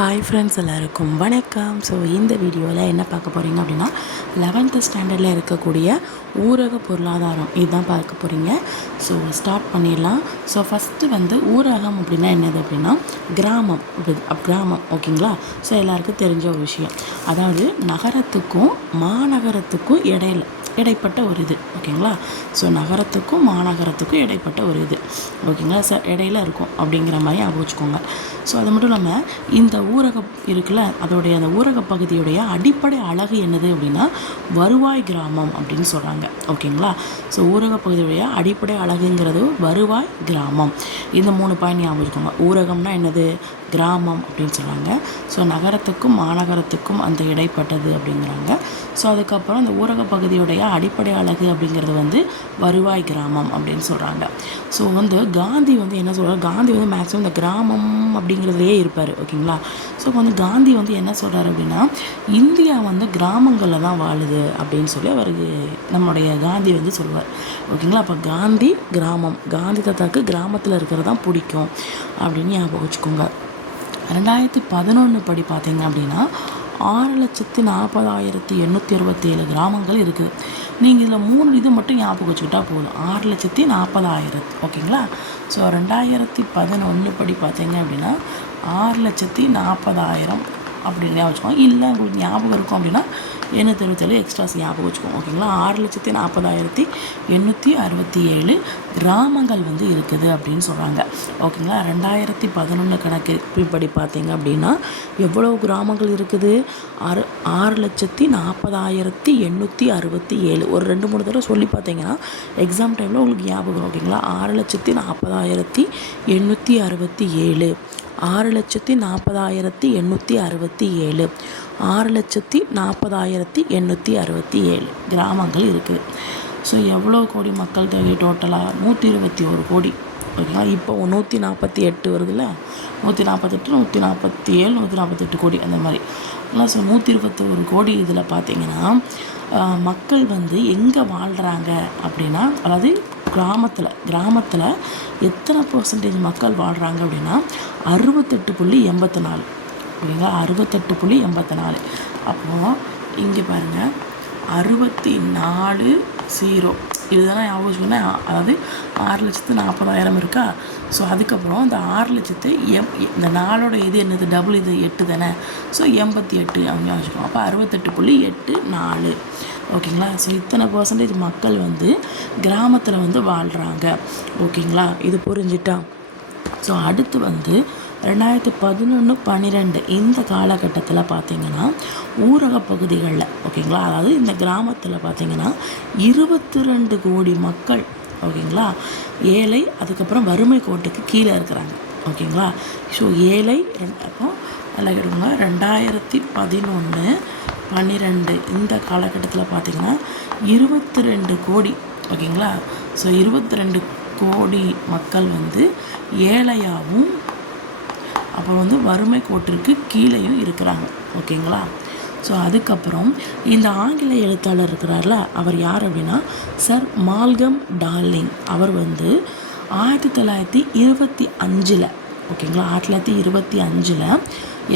Hi friends, எல்லாருக்கும் வணக்கம். So இந்த வீடியோவில் என்ன பார்க்க போகிறீங்க அப்படின்னா 11th ஸ்டாண்டர்டில் இருக்கக்கூடிய ஊரக பொருளாதாரம் இதுதான் பார்க்க போகிறீங்க. ஸோ ஸ்டார்ட் பண்ணிடலாம். ஸோ ஃபஸ்ட்டு ஊரகம் அப்படின்னா என்னது அப்படின்னா கிராமம் கிராமம். ஓகேங்களா? ஸோ எல்லாருக்கும் தெரிஞ்ச ஒரு விஷயம். அதாவது நகரத்துக்கும் மாநகரத்துக்கும் இடைப்பட்ட ஒரு இது. ஓகேங்களா? ஸோ நகரத்துக்கும் மாநகரத்துக்கும் இடைப்பட்ட ஒரு இது. ஓகேங்களா? இடையில இருக்கும் அப்படிங்கிற மாதிரி வச்சுக்கோங்க. ஸோ அது மட்டும் இல்லாமல் இந்த ஊரகம் இருக்குல்ல, அதோடைய அந்த ஊரக பகுதியுடைய அடிப்படை அழகு என்னது அப்படின்னா வருவாய் கிராமம் அப்படின்னு சொல்கிறாங்க. ஓகேங்களா? ஸோ ஊரக பகுதியுடைய அடிப்படை அழகுங்கிறது வருவாய் கிராமம். இந்த 3 பாயிண்ட் வச்சுக்கோங்க. ஊரகம்னா என்னது? கிராமம் அப்படின்னு சொல்கிறாங்க. ஸோ நகரத்துக்கும் மாநகரத்துக்கும் அந்த இடைப்பட்டது அப்படிங்கிறாங்க. ஸோ அதுக்கப்புறம் அந்த ஊரக பகுதியுடைய அடிப்படை அழகு அப்படிங்கிறது வருவாய் கிராமம் அப்படின்னு சொல்கிறாங்க. ஸோ காந்தி என்ன சொல்கிறார்? காந்தி மேக்ஸிமம் இந்த கிராமம் அப்படிங்கிறதுலையே இருப்பார். ஓகேங்களா? ஸோ காந்தி என்ன சொல்கிறார் அப்படின்னா இந்தியா கிராமங்களில் தான் வாழுது அப்படின்னு சொல்லி அவருக்கு நம்மளுடைய காந்தி சொல்லுவார். ஓகேங்களா? அப்போ காந்தி கிராமம், காந்தி தாத்தாக்கு கிராமத்தில் இருக்கிறது தான் பிடிக்கும் அப்படின்னு ஞாபகம் வச்சுக்கோங்க. 2011 படி பார்த்தீங்க அப்படின்னா 6,40,867 கிராமங்கள் இருக்குது. நீங்கள் இதில் 3 இது மட்டும் ஞாபகம் வச்சுக்கிட்டா போதும். 6,40,000. ஓகேங்களா? ஸோ 2011 படி பார்த்தீங்க அப்படின்னா 6,40,000 அப்படின்னு ஞாபகம் வச்சுக்கோங்க. இல்லை உங்களுக்கு ஞாபகம் இருக்கும் அப்படின்னா 827 எக்ஸ்ட்ராஸ் ஞாபகம் வச்சுக்கோங்க. ஓகேங்களா? 6,40,867 கிராமங்கள் இருக்குது அப்படின்னு சொல்கிறாங்க. ஓகேங்களா? 2011 கணக்கு இப்படி பார்த்தீங்க அப்படின்னா எவ்வளோ கிராமங்கள் இருக்குது? 6,40,867. ஒரு 2-3 தடவை சொல்லி பார்த்தீங்கன்னா எக்ஸாம் டைமில் உங்களுக்கு ஞாபகம். ஓகேங்களா? 6,40,867, 6,40,867, 6,40,867 கிராமங்கள் இருக்குது. ஸோ எவ்வளோ கோடி மக்கள் தொகை டோட்டலாக? 121 கோடி. ஓகேங்களா? இப்போ 148 வருதுல்ல, 148, 147, 148 கோடி அந்த மாதிரி. ஸோ 121 கோடி இதில் பார்த்தீங்கன்னா மக்கள் எங்கே வாழ்கிறாங்க அப்படின்னா, அதாவது கிராமத்தில் எத்தனை % மக்கள் வாழ்கிறாங்க அப்படின்னா 68.84. ஓகேங்களா? 68.84. அப்போது இங்கே பாருங்கள் 64,0 இதுதானே ஞாபகம். அதாவது 6,40,000 இருக்கா? ஸோ அதுக்கப்புறம் இந்த 6,00,000 இந்த நாளோட இது என்னது? டபுள் இது 8 தானே? ஸோ 88 அவங்க வச்சுக்கோங்க. அப்போ 68.84. ஓகேங்களா? ஸோ இத்தனை % மக்கள் கிராமத்தில் வாழ்கிறாங்க. ஓகேங்களா? இது புரிஞ்சிட்டா? ஸோ அடுத்து 2011-12 இந்த காலகட்டத்தில் பார்த்திங்கன்னா ஊரக பகுதிகளில், ஓகேங்களா, அதாவது இந்த கிராமத்தில் பார்த்திங்கன்னா 22 கோடி மக்கள், ஓகேங்களா, ஏழை, அதுக்கப்புறம் வறுமை கோட்டுக்கு கீழே இருக்கிறாங்க. ஓகேங்களா? ஸோ ஏழை அப்போ நல்லா கேட்டுக்கோங்க. 2011-12 இந்த காலகட்டத்தில் பார்த்திங்கன்னா 22 கோடி. ஓகேங்களா? ஸோ 22 கோடி மக்கள் ஏழையாகவும் அப்புறம் வறுமை கோட்டிற்கு கீழேயும் இருக்கிறாங்க. ஓகேங்களா? ஸோ அதுக்கப்புறம் இந்த ஆங்கில எழுத்தாளர் இருக்கிறார்ல, அவர் யார் அப்படின்னா சர் மால்கம் டார்லிங். அவர் 1925, ஓகேங்களா, 1925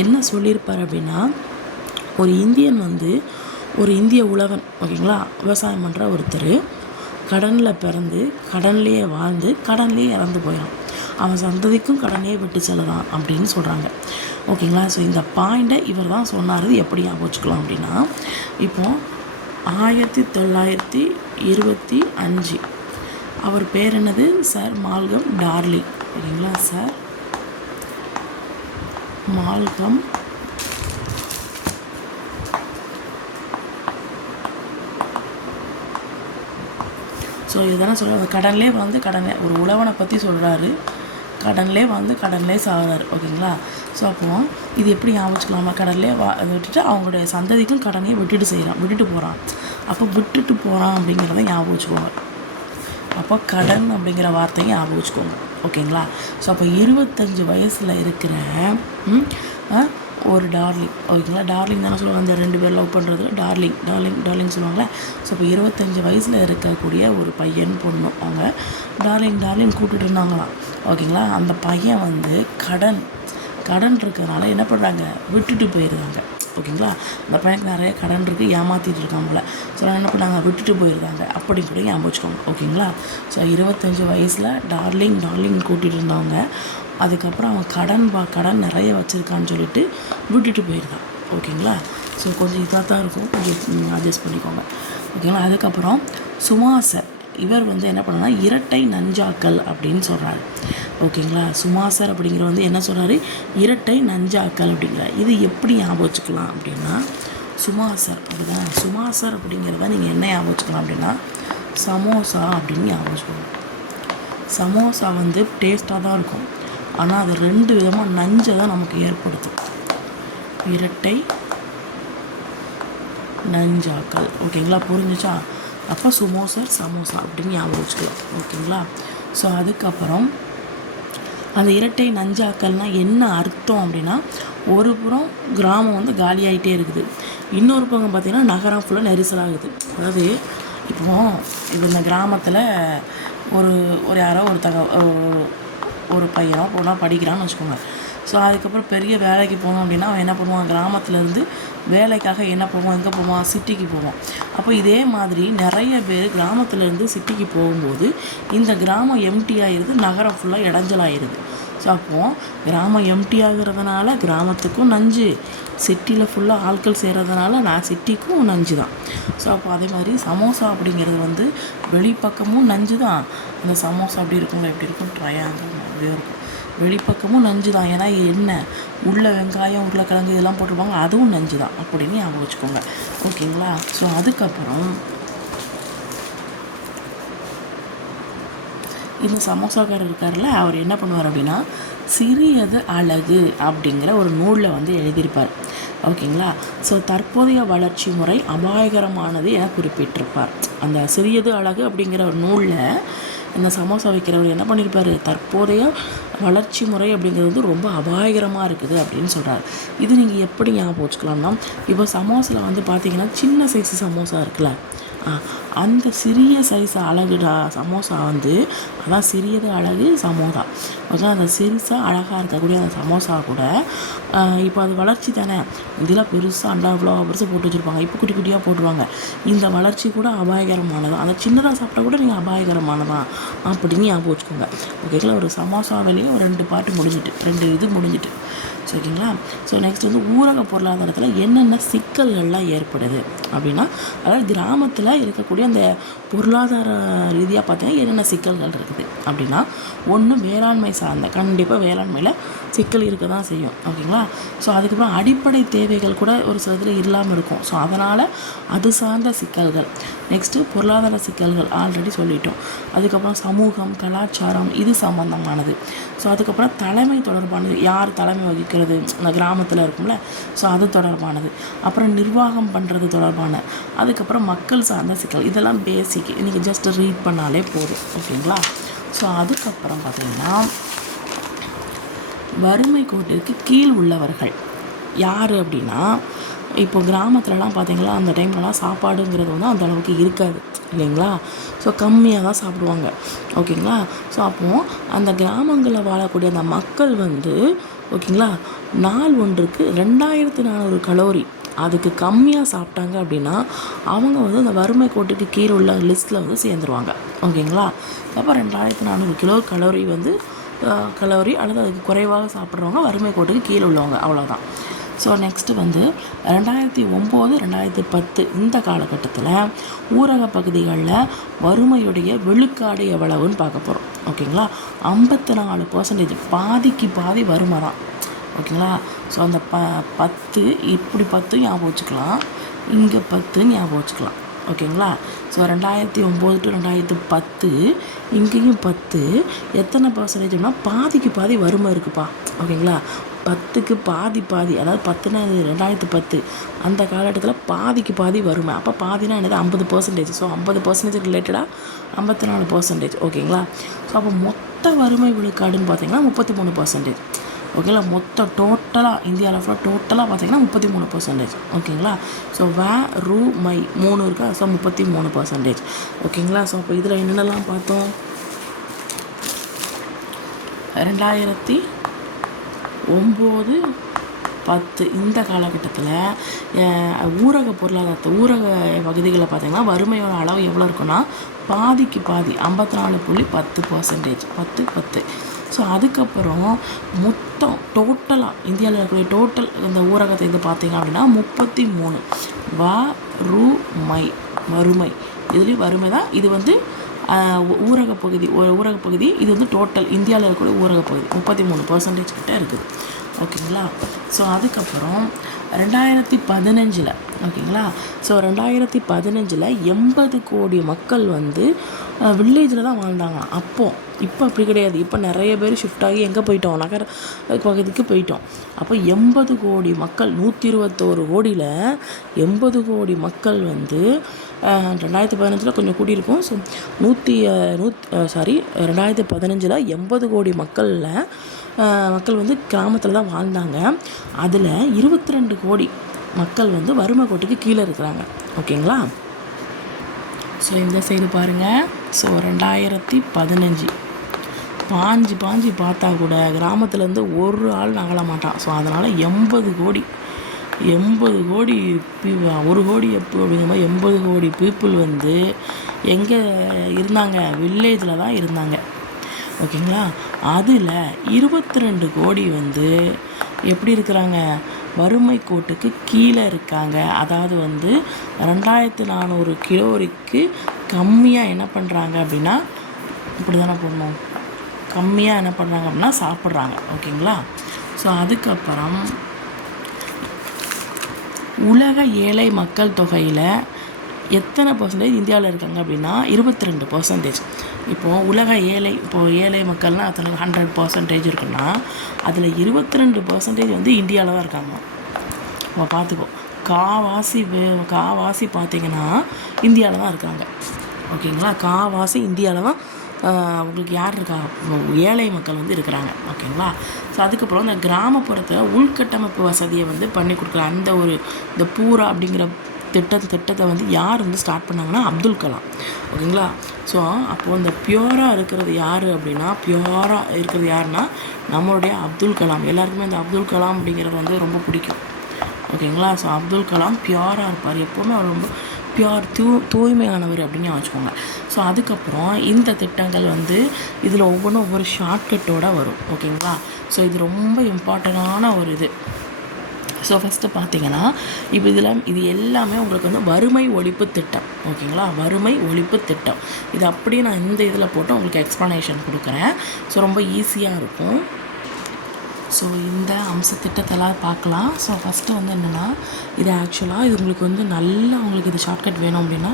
என்ன சொல்லியிருப்பார் அப்படின்னா ஒரு இந்தியன் ஒரு இந்திய உழவன், ஓகேங்களா, விவசாயம் பண்ணுற ஒருத்தர் கடனில் பிறந்து கடன்லேயே வாழ்ந்து கடன்லேயே இறந்து போயிடும். அவன் சந்ததிக்கும் கடனையே விட்டு செல்லலாம் அப்படின்னு சொல்கிறாங்க. ஓகேங்களா? ஸோ இந்த பாயிண்ட்டை இவர் தான் சொன்னார். எப்படி ஞாபகம் அப்படின்னா இப்போது 1925 அவர் பேர் என்னது? Sir Malcolm darling. ஓகேங்களா? சர் மால்கம் ஸோ இதுதானே சொல்கிறார். கடன்லே ஒரு உழவனை பற்றி சொல்கிறாரு. கடன்லே சாகிறாரு. ஓகேங்களா? ஸோ அப்போது இது எப்படி ஞாபகம்? கடன்லே அதை விட்டுட்டு அவங்களுடைய சந்ததிக்கும் கடனையே விட்டுட்டு போகிறான். அப்போ விட்டுட்டு போகிறான் அப்படிங்கிறத ஞாபகம் வச்சுக்கோங்க. அப்போ கடன் அப்படிங்கிற வார்த்தையை ஞாபகம் வச்சுக்கோங்க. ஓகேங்களா? ஸோ அப்போ 25 வயசில் இருக்கிற ஒரு டார்லிங். ஓகேங்களா? டார்லிங் தானே சொல்லுவாங்க. அந்த 2 பேர் லவ் பண்ணுறது டார்லிங் சொல்லுவாங்களே. ஸோ இப்போ 25 வயசில் இருக்கக்கூடிய ஒரு பையன் பொண்ணு அவங்க டார்லிங் கூப்பிட்டுட்டு இருந்தாங்களாம். ஓகேங்களா? அந்த பையன் கடன் இருக்கிறதுனால என்ன பண்ணுறாங்க, விட்டுட்டு போயிடுறாங்க. ஓகேங்களா, அந்த பையனுக்கு நிறைய கடன் இருக்குது, ஏமாற்றிட்டு இருக்காங்கள. ஸோ என்ன பண்ணாங்க, விட்டுட்டு போயிருந்தாங்க அப்படின்னு கூட ஞாபகம் வச்சுக்கோங்க. ஓகேங்களா, ஸோ 25 வயசில் டார்லிங் கூட்டிகிட்டு இருந்தவங்க அதுக்கப்புறம் அவன் கடன் நிறைய வச்சுருக்கான்னு சொல்லிட்டு விட்டுட்டு போயிருந்தான். ஓகேங்களா, ஸோ கொஞ்சம் இதாக தான் இருக்கும், கொஞ்சம் அட்ஜஸ்ட் பண்ணிக்கோங்க. ஓகேங்களா, அதுக்கப்புறம் சுமாசர் இவர் என்ன பண்ணனா இரட்டை நஞ்சாக்கல் அப்படின்னு சொல்கிறாரு. ஓகேங்களா, சுமாசர் அப்படிங்கிற என்ன சொல்கிறாரு, இரட்டை நஞ்சாக்கல் அப்படிங்கிறார். இது எப்படி ஞாபகம் வச்சுக்கலாம் அப்படின்னா, சுமாசர் அப்படிதான், சுமாசர் அப்படிங்கிறத நீங்கள் என்ன ஞாபகம் வச்சுக்கலாம் அப்படின்னா சமோசா அப்படின்னு ஞாபகம் வச்சுக்கோங்க. சமோசா டேஸ்ட்டாக தான் இருக்கும், ஆனால் அது 2 விதமாக நஞ்சை தான் நமக்கு ஏற்படுத்தும். இரட்டை நஞ்சாக்கல். ஓகேங்களா, புரிஞ்சிச்சா? அப்போ சுமோசர் சமோசா அப்படின்னு ஞாபகம் வச்சுக்கலாம். ஓகேங்களா, ஸோ அதுக்கப்புறம் அந்த இரட்டை நஞ்சாக்கல்னால் என்ன அர்த்தம் அப்படின்னா, ஒரு புறம் கிராமம் காலியாகிட்டே இருக்குது, இன்னொரு பக்கம் பார்த்திங்கன்னா நகரம் ஃபுல்லாக நெரிசலாகுது. அதாவது இப்போ இந்த கிராமத்தில் ஒரு யாரோ ஒரு பையனோ பொண்ணோ படிக்கிறான்னு வச்சுக்கோங்க. ஸோ அதுக்கப்புறம் பெரிய வேலைக்கு போகணும் அப்படின்னா அவன் என்ன பண்ணுவான், கிராமத்துலேருந்து வேலைக்காக என்ன போவான், எங்கே போவான், சிட்டிக்கு போவான். அப்போ இதே மாதிரி நிறைய பேர் கிராமத்துலேருந்து சிட்டிக்கு போகும்போது இந்த கிராமம் எம்டி ஆகிடுது, நகரம் ஃபுல்லாக இடைஞ்சலாகிடுது. ஸோ அப்போது கிராமம் எம்டி ஆகிறதுனால கிராமத்துக்கும் நஞ்சு, சிட்டியில் ஃபுல்லாக ஆட்கள் சேர்கிறதுனால சிட்டிக்கும் நஞ்சு தான். ஸோ அப்போ அதே மாதிரி சமோசா அப்படிங்கிறது வெளிப்பக்கமும் நஞ்சு தான். அந்த சமோசா எப்படி இருக்குங்களா, எப்படி இருக்கும், ட்ரையாங்கிள் அப்படியே இருக்கும். வெளிப்பக்கமும் நஞ்சு தான், ஏன்னா எண்ணெய் உள்ள வெங்காயம் உருளைக்கிழங்கு இதெல்லாம் போட்டிருப்பாங்க, அதுவும் நஞ்சு தான் அப்படின்னு ஞாபகம் வச்சுக்கோங்க. ஓகேங்களா, ஸோ அதுக்கப்புறம் இந்த சமோசாக்காரர் இருக்கார்ல, அவர் என்ன பண்ணுவார் அப்படின்னா சிறியது அழகு அப்படிங்கிற ஒரு நூலில் எழுதியிருப்பார். ஓகேங்களா, ஸோ தற்போதைய வளர்ச்சி முறை அபாயகரமானது என குறிப்பிட்டிருப்பார். அந்த சிறியது அழகு அப்படிங்கிற ஒரு நூலில் இந்த சமோசா வைக்கிறவர் என்ன பண்ணியிருப்பார், தற்போதைய வளர்ச்சி முறை அப்படிங்கிறது ரொம்ப அபாயகரமாக இருக்குது அப்படின்னு சொல்கிறார். இது நீங்கள் எப்படி ஞாபகம் வச்சுக்கலாம்னா, இப்போ சமோசாவில் பார்த்தீங்கன்னா சின்ன சைஸு சமோசா இருக்குல்ல, அந்த சிறிய சைஸ் அழகுடா சமோசா அதான் சிறியது அழகு சமோசா. ஓகே, அந்த சிறுசாக அழகாக இருக்கக்கூடிய அந்த சமோசா கூட இப்போ அது வளர்ச்சி தானே, இதெல்லாம் பெருசாக அண்டா இவ்வளோ பெருசாக போட்டு வச்சுருப்பாங்க, இப்போ குட்டி குட்டியாக போட்டுருவாங்க. இந்த வளர்ச்சி கூட அபாயகரமானதான், அந்த சின்னதாக சாப்பிட்டா கூட நீங்கள் அபாயகரமானதான் அப்படின்னு ஞாபகம் வச்சுக்கோங்க. ஓகேங்களா, ஒரு சமோசாவிலேயும் 2 பாட்டு முடிஞ்சிட்டு, 2 இது முடிஞ்சிட்டு. ஸோ ஓகேங்களா, ஸோ நெக்ஸ்ட் ஊரக பொருளாதாரத்தில் என்னென்ன சிக்கல்கள்லாம் ஏற்படுது அப்படின்னா, அதாவது கிராமத்தில் இருக்கக்கூடிய அந்த பொருளாதார ரீதியாக பார்த்தீங்கன்னா என்னென்ன சிக்கல்கள் இருக்குது அப்படின்னா, ஒன்று வேளாண்மை சார்ந்த, கண்டிப்பாக வேளாண்மையில் சிக்கல் இருக்க தான் செய்யும். ஓகேங்களா, ஸோ அதுக்கப்புறம் அடிப்படை தேவைகள் கூட ஒரு சிலதில் இல்லாமல் இருக்கும். ஸோ அதனால் அது சார்ந்த சிக்கல்கள். நெக்ஸ்ட்டு பொருளாதார சிக்கல்கள் ஆல்ரெடி சொல்லிட்டோம். அதுக்கப்புறம் சமூகம், கலாச்சாரம் இது சம்மந்தமானது. ஸோ அதுக்கப்புறம் தலைமை தொடர்பானது, யார் தலைமை வகிக்கிறது அந்த கிராமத்தில் இருக்கும்ல, ஸோ அது தொடர்பானது. அப்புறம் நிர்வாகம் பண்ணுறது தொடர்பான, அதுக்கப்புறம் மக்கள் சார்ந்த சிக்கல். இதெல்லாம் பேசிக், இன்றைக்கி ஜஸ்ட் ரீட் பண்ணாலே போதும். ஓகேங்களா, ஸோ அதுக்கப்புறம் பார்த்திங்கன்னா வறுமை கோட்டிற்கு கீழ் உள்ளவர்கள் யார் அப்படின்னா, இப்போ கிராமத்துலலாம் பார்த்திங்களா அந்த டைம்லலாம் சாப்பாடுங்கிறது அந்த அளவுக்கு இருக்காது இல்லைங்களா, ஸோ கம்மியாக தான் சாப்பிடுவாங்க. ஓகேங்களா, ஸோ அப்போது அந்த கிராமங்களில் வாழக்கூடிய அந்த மக்கள் ஓகேங்களா நாள் ஒன்றுக்கு 2400 கலோரி அதுக்கு கம்மியாக சாப்பிட்டாங்க அப்படின்னா அவங்க அந்த வறுமை கோட்டுக்கு கீழே உள்ள லிஸ்ட்டில் சேர்ந்துருவாங்க. ஓகேங்களா, அப்போ 2400 கலோரி கலோரி அல்லது அதுக்கு குறைவாக சாப்பிட்றவங்க வறுமை கோட்டுக்கு கீழே உள்ளவங்க, அவ்வளோதான். ஸோ நெக்ஸ்ட்டு 2009, 2010 இந்த காலகட்டத்தில் ஊரக பகுதிகளில் வறுமையுடைய விழுக்காடு எவ்வளவுன்னு பார்க்க போகிறோம். ஓகேங்களா, 54%, பாதிக்கு பாதி வறுமை தான். ஓகேங்களா, ஸோ அந்த 10 இப்படி 10 ஞாபகம் வச்சுக்கலாம், இங்கே 10 ஞாபகம் வச்சுக்கலாம். ஓகேங்களா, ஸோ 2009 to 2010 இங்கேயும் 10. எத்தனை பர்சன்டேஜ்னா பாதிக்கு பாதி வறுமை இருக்குப்பா. ஓகேங்களா, 10க்கு பாதி, அதாவது 10னா 2010 அந்த காலகட்டத்தில் பாதிக்கு பாதி வறுமை. அப்போ பாதினா என்னது, 50%. ஸோ 50% ரிலேட்டடாக 54%. ஓகேங்களா, ஸோ அப்போ மொத்த வறுமை விழுக்காடுன்னு பார்த்தீங்கன்னா 33%. ஓகேங்களா, மொத்தம் டோட்டலாக இந்தியாவில் ஃபுல்லாக டோட்டலாக பார்த்தீங்கன்னா 33%. ஓகேங்களா, ஸோ ரூ மை 3 இருக்கா, ஸோ 33%. ஓகேங்களா, ஸோ அப்போ இதில் என்னென்னலாம் பார்த்தோம், 2009 9, 10 இந்த காலகட்டத்தில் ஊரக பொருளாதாரத்தை ஊரக பகுதிகளில் பார்த்திங்கன்னா வறுமையோட அளவு எவ்வளோ இருக்குன்னா பாதிக்கு பாதி 54.10%. 10. ஸோ அதுக்கப்புறம் மொத்தம் டோட்டலாக இந்தியாவில் இருக்கக்கூடிய டோட்டல் இந்த ஊரகத்தை இது பார்த்திங்க அப்படின்னா 33 வறுமை இதுலேயும் வறுமை தான். இது வந்து ஊரகப்பகுதி இது வந்து டோட்டல் இந்தியாவில் இருக்கக்கூடிய ஊரகப்பகுதி 33% கிட்ட இருக்குது. ஓகேங்களா. ஸோ அதுக்கப்புறம் 2015 ஓகேங்களா. ஸோ 2015 80 கோடி மக்கள் வந்து வில்லேஜில் தான் வாழ்ந்தாங்க அப்போது. இப்போ அப்படி கிடையாது. இப்போ நிறைய பேர் ஷிஃப்ட் ஆகி எங்கே போயிட்டோம், நகர பகுதிக்கு போயிட்டோம். அப்போ 80 கோடி மக்கள் 121 கோடியில் 80 கோடி மக்கள் வந்து 2015 கொஞ்சம் கூட்டியிருக்கும். ஸோ 2015 80 கோடி மக்கள் வந்து கிராமத்தில் தான் வாழ்ந்தாங்க. அதில் 22 கோடி மக்கள் வந்து வறுமை கோட்டுக்கு கீழே இருக்கிறாங்க. ஓகேங்களா. ஸோ இந்த சைடு பாருங்கள். ஸோ 2015 பாஞ்சு பார்த்தா கூட கிராமத்துலேருந்து ஒரு ஆள் நகல மாட்டான். ஸோ அதனால் 80 கோடி 1 கோடி அப்படிங்கிற மாதிரி 80 கோடி பீப்புள் வந்து எங்கே இருந்தாங்க, வில்லேஜில் தான் இருந்தாங்க. ஓகேங்களா. அதில் 22 கோடி வந்து எப்படி இருக்கிறாங்க, வறுமை கோட்டுக்கு கீழே இருக்காங்க. அதாவது வந்து 2400 கிலோரிக்கு கம்மியாக என்ன பண்ணுறாங்க அப்படின்னா, இப்படி தானே போடணும், கம்மியாக என்ன பண்ணுறாங்க அப்படின்னா சாப்பிட்றாங்க. ஓகேங்களா. ஸோ அதுக்கப்புறம் உலக ஏழை மக்கள் தொகையில் எத்தனை பர்சன்டேஜ் இந்தியாவில் இருக்காங்க அப்படின்னா 22%. இப்போது உலக ஏழை மக்கள்னால் அத்தனை 100% இருக்குன்னா அதில் 22% வந்து இந்தியாவில் தான் இருக்காங்க. நம்ம பார்த்துக்கோ, காவாசி பார்த்திங்கன்னா இந்தியாவில் தான் இருக்காங்க. ஓகேங்களா. காவாசி இந்தியாவில் தான் உங்களுக்கு யார் இருக்காங்க, ஏழை மக்கள் வந்து இருக்கிறாங்க. ஓகேங்களா. ஸோ அதுக்கப்புறம் இந்த கிராமப்புறத்தில் உள்கட்டமைப்பு வசதியை வந்து பண்ணி கொடுக்குற இந்த பூரா அப்படிங்கிற திட்டத்தை வந்து யார் வந்து ஸ்டார்ட் பண்ணாங்கன்னா அப்துல் கலாம். ஓகேங்களா. ஸோ அப்போது இந்த பியூராக இருக்கிறது யாருன்னா நம்மளுடைய அப்துல் கலாம். எல்லாருக்குமே இந்த அப்துல் கலாம் அப்படிங்கிறது வந்து ரொம்ப பிடிக்கும். ஓகேங்களா. ஸோ அப்துல் கலாம் பியூராக இருப்பார் எப்போவுமே. அவர் ரொம்ப தூய்மையானவர் அப்படின்னு வச்சுக்கோங்க. ஸோ அதுக்கப்புறம் இந்த திட்டங்கள் வந்து இதில் ஒவ்வொரு ஷார்ட்கட்டோடு வரும். ஓகேங்களா. ஸோ இது ரொம்ப இம்பார்ட்டண்டான ஒரு இது. ஸோ ஃபஸ்ட்டு பார்த்தீங்கன்னா இப்போ இது எல்லாமே உங்களுக்கு வந்து வறுமை ஒழிப்பு திட்டம். ஓகேங்களா. வறுமை ஒழிப்பு திட்டம் இது அப்படியே நான் இந்த இதில் போட்டு உங்களுக்கு எக்ஸ்ப்ளனேஷன் கொடுக்குறேன். ஸோ ரொம்ப ஈஸியாக இருக்கும். ஸோ இந்த திட்டத்தெல்லாம் பார்க்கலாம். ஸோ ஃபஸ்ட்டு வந்து என்னென்னா, இது ஆக்சுவலாக இது உங்களுக்கு வந்து நல்லா உங்களுக்கு இது ஷார்ட்கட் வேணும் அப்படின்னா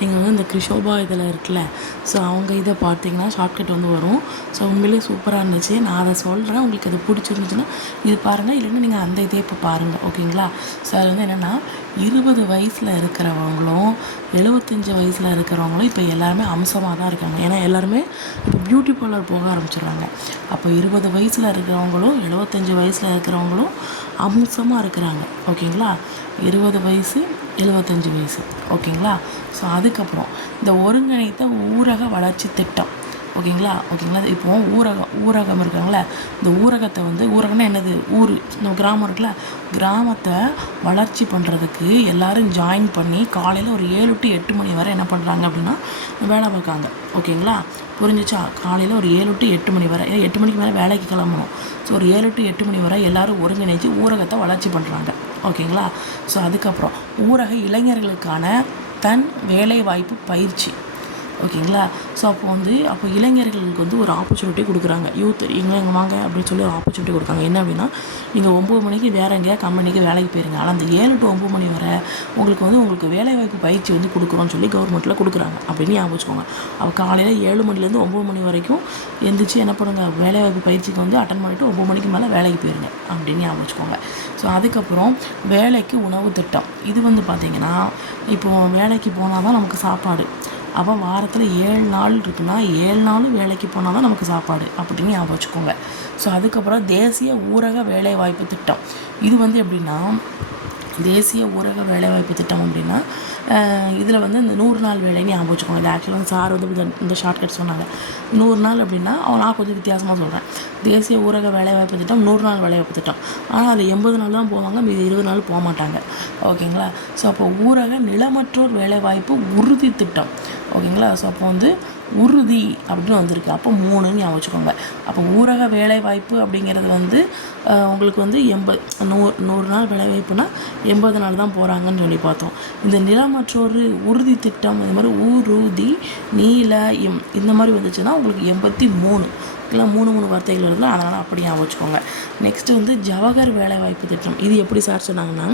நீங்கள் வந்து இந்த கிருஷோபா இதில் இருக்குல்ல, ஸோ அவங்க இதை பார்த்தீங்கன்னா ஷார்ட்கட் வந்து வரும். ஸோ உண்மையிலேயே சூப்பராக இருந்துச்சு. நான் அதை சொல்கிறேன், உங்களுக்கு அது பிடிச்சிருந்துச்சுன்னா இது பாருங்கள், இல்லைன்னா நீங்கள் அந்த இதே இப்போ பாருங்கள். ஓகேங்களா. ஸோ அது வந்து என்னென்னா 20 வயசில் இருக்கிறவங்களும் 75 வயசில் இருக்கிறவங்களும் இப்போ எல்லாருமே அம்சமாக தான் இருக்காங்க. ஏன்னா எல்லாருமே இப்போ பியூட்டி பார்லர் போக ஆரம்பிச்சிடுறாங்க. அப்போ 20 வயசில் இருக்கிறவங்களும் 75 வயசில் இருக்கிறவங்களும் அம்சமாக இருக்கிறாங்க. ஓகேங்களா. 20 வயசு 75 வயசு. ஓகேங்களா. ஸோ அதுக்கப்புறம் இந்த ஒருங்கிணைத்த ஊரக வளர்ச்சி திட்டம். ஓகேங்களா. இப்போ ஊரகம் இருக்காங்களே, இந்த ஊரகத்தை வந்து ஊரகம்னா என்னது, நம்ம கிராமம் இருக்குல்ல, கிராமத்தை வளர்ச்சி பண்ணுறதுக்கு எல்லோரும் ஜாயின் பண்ணி காலையில் ஒரு 7 to 8 மணி வரை என்ன பண்ணுறாங்க அப்படின்னா வேலை பார்க்காங்க. ஓகேங்களா. புரிஞ்சிச்சா. காலையில் ஒரு 7 to 8 மணி வரை, 8 மணிக்கு மேலே வேலைக்கு கிளம்பணும். ஸோ ஒரு 7 to 8 மணி வரை எல்லோரும் ஒருங்கிணைச்சு ஊரகத்தை வளர்ச்சி பண்ணுறாங்க. ஓகேங்களா. ஸோ அதுக்கப்புறம் ஊரக இளைஞர்களுக்கான தன் வேலைவாய்ப்பு பயிற்சி. ஓகேங்களா. ஸோ அப்போ இளைஞர்களுக்கு வந்து ஒரு ஆப்பர்ச்சுனிட்டி கொடுக்குறாங்க. யூத் எங்கே வாங்க அப்படின்னு சொல்லி ஒரு ஆப்பர்ச்சுனிட்டி கொடுக்குறாங்க. என்ன அப்படின்னா, நீங்கள் 9 மணிக்கு வேறு எங்கேயா கம்பெனிக்கு வேலைக்கு போயிருங்க, ஆனால் அந்த 7 to 9 மணி வரை உங்களுக்கு வேலைவாய்ப்பு பயிற்சி வந்து கொடுக்குறோன்னு சொல்லி கவர்மெண்ட்டில் கொடுக்குறாங்க அப்படின்னு ஞாபகம் வச்சுக்கோங்க. அப்போ காலையில் 7 மணிலேருந்து 9 மணி வரைக்கும் எந்திரிச்சு என்ன பண்ணுங்க, வேலைவாய்ப்பு பயிற்சிக்கு வந்து அட்டன் பண்ணிவிட்டு 9 மணிக்கு மேலே வேலைக்கு போயிருங்க அப்படின்னு ஞாபகம் வச்சுக்கோங்க. ஸோ அதுக்கப்புறம் வேலைக்கு உணவு திட்டம். இது வந்து பார்த்திங்கன்னா, இப்போது வேலைக்கு போனால் தான் நமக்கு சாப்பாடு. அப்போ வாரத்தில் 7 நாள் இருக்குன்னா 7 நாளும் வேலைக்கு போனால் தான் நமக்கு சாப்பாடு அப்படின்னு ஞாபகம் வச்சுக்கோங்க. ஸோ அதுக்கப்புறம் தேசிய ஊரக வேலைவாய்ப்பு திட்டம். இது வந்து எப்படின்னா, தேசிய ஊரக வேலைவாய்ப்பு திட்டம் அப்படின்னா இதில் வந்து இந்த 100 நாள் வேலைன்னு ஞாபகம் வச்சுக்கோங்க. இது ஆக்சுவலாக சார் வந்து இந்த ஷார்ட்கட் சொன்னாங்க. 100 நாள் அப்படின்னா நான் கொஞ்சம் வித்தியாசமாக சொல்கிறேன். தேசிய ஊரக வேலைவாய்ப்பு திட்டம் 100 நாள் வேலைவாய்ப்பு திட்டம். ஆனால் அதில் 80 நாள் தான் போவாங்க, மீதி 20 நாள் போக மாட்டாங்க. ஓகேங்களா? ஸோ அப்போ ஊரக நிலமற்றோர் வேலைவாய்ப்பு உறுதி திட்டம். ஓகேங்களா? ஸோ அப்போ வந்து உறுதி அப்படின்னு வந்திருக்கு. அப்போ 3ன்னு ஞாபகம் வச்சுக்கோங்க. அப்போ ஊரக வேலைவாய்ப்பு அப்படிங்கிறது வந்து உங்களுக்கு வந்து 100 நாள் வேலைவாய்ப்புனா 80 நாள் தான் போகிறாங்கன்னு சொல்லி பார்த்தோம். இந்த நிலமற்றொரு உறுதி திட்டம் இந்த மாதிரி ஊருதி நீல இந்த மாதிரி வந்துச்சுன்னா உங்களுக்கு 83 இல்லை 3 வார்த்தைகள் வருதுல, அதனால் அப்படி ஞாபகம் வச்சுக்கோங்க. நெக்ஸ்ட்டு வந்து ஜவஹர் வேலைவாய்ப்பு திட்டம். இது எப்படி சார் சொன்னாங்கன்னா,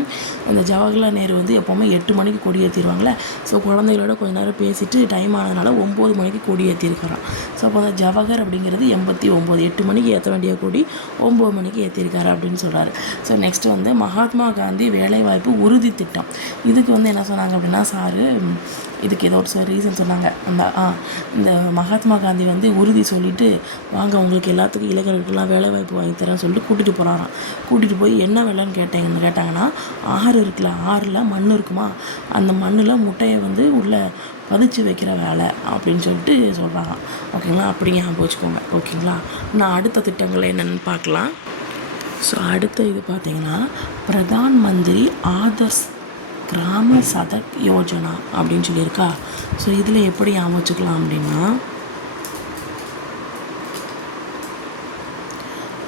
அந்த ஜவஹர்லால் நேரு வந்து எப்போவுமே 8 மணிக்கு கொடி ஏற்றிடுவாங்களே. ஸோ குழந்தைகளோட கொஞ்ச நேரம் பேசிட்டு டைம் ஆனதுனால 9 மணிக்கு கொடி ஏற்றிருக்கிறான். ஸோ அப்போ அந்த ஜவஹர் அப்படிங்கிறது 89, 8 மணிக்கு ஏற்ற வேண்டிய கொடி 9 மணிக்கு ஏற்றிருக்காரு அப்படின்னு சொல்கிறாரு. ஸோ நெக்ஸ்ட்டு வந்து மகாத்மா காந்தி வேலைவாய்ப்பு உறுதி திட்டம். இதுக்கு வந்து என்ன சொன்னாங்க அப்படின்னா, சாரு இதுக்கு ஏதோ ஒரு ரீசன் சொன்னாங்க. இந்த மகாத்மா காந்தி வந்து உறுதி சொல்லிவிட்டு வாங்க உங்களுக்கு எல்லாத்துக்கும் இளைஞர்களுக்கெல்லாம் வேலை வாய்ப்பு வாங்கி தரேன்னு சொல்லிட்டு கூட்டிகிட்டு போகிறாராம். கூட்டிகிட்டு போய் என்ன வேலைன்னு கேட்டாங்கன்னா, ஆறு இருக்குல்ல, ஆறில் மண் இருக்குமா, அந்த மண்ணில் முட்டையை வந்து உள்ளே பதிச்சு வைக்கிற வேலை அப்படின்னு சொல்லிட்டு சொல்கிறாங்க. ஓகேங்களா? அப்படி ஞாபகம் வச்சுக்கோங்க. ஓகேங்களா? நான் அடுத்த திட்டங்கள் என்னென்னு பார்க்கலாம். ஸோ அடுத்த இது பார்த்திங்கன்னா, பிரதான் மந்திரி ஆதர்ஷ் கிராம சதக் யோஜனா அப்படின்னு சொல்லியிருக்கா. ஸோ இதில் எப்படி ஞாபகம் வச்சுக்கலாம் அப்படின்னா,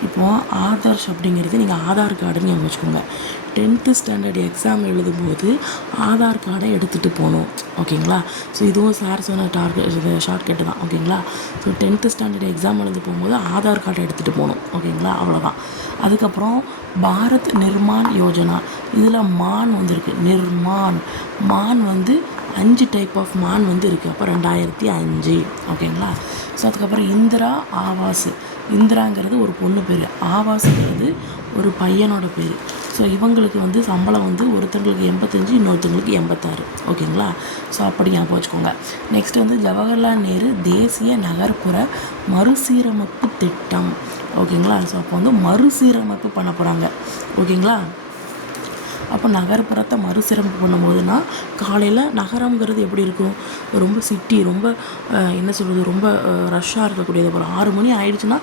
இப்போது ஆதர்ஷ் அப்படிங்கிறது நீங்கள் ஆதார் கார்டுன்னு ஞாபகம் வச்சுக்கோங்க. 10th ஸ்டாண்டர்ட் எக்ஸாம் எழுதும்போது ஆதார் கார்டை எடுத்துகிட்டு போகணும். ஓகேங்களா? ஸோ இதுவும் சார் சொன்ன இது ஷார்ட்கட்டு தான். ஓகேங்களா? ஸோ 10th ஸ்டாண்டர்ட் எக்ஸாம் எழுதி போகும்போது ஆதார் கார்டை எடுத்துகிட்டு போகணும். ஓகேங்களா? அவ்வளோதான். அதுக்கப்புறம் பாரத் நிர்மான் யோஜனா. இதில் மான் வந்துருக்கு. மான் வந்து 5 டைப் ஆஃப் மான் வந்து இருக்குது. அப்போ 2005. ஓகேங்களா? ஸோ அதுக்கப்புறம் இந்திரா ஆவாஸ். இந்திராங்கிறது ஒரு பொண்ணு பேர், ஆவாஸுங்கிறது ஒரு பையனோட பேர். ஸோ இவங்களுக்கு வந்து சம்பளம் வந்து ஒருத்தங்களுக்கு 85, இன்னொருத்தங்களுக்கு 86. ஓகேங்களா? ஸோ அப்படி ஞாபகம் வச்சுக்கோங்க. நெக்ஸ்ட் வந்து ஜவஹர்லால் நேரு தேசிய நகர்ப்புற மறுசீரமைப்பு திட்டம். ஓகேங்களா? ஸோ அப்போ வந்து மறுசீரமைப்பு பண்ண போகிறாங்க. ஓகேங்களா? அப்போ நகர்ப்புறத்தை மறுசீரமைப்பு பண்ணும்போதுனா, காலையில் நகரம்ங்கிறது எப்படி இருக்கும், ரொம்ப சிட்டி, ரொம்ப என்ன சொல்கிறது, ரொம்ப ரஷ்ஷாக இருக்கக்கூடியது. அப்புறம் 6 மணி ஆகிடுச்சுன்னா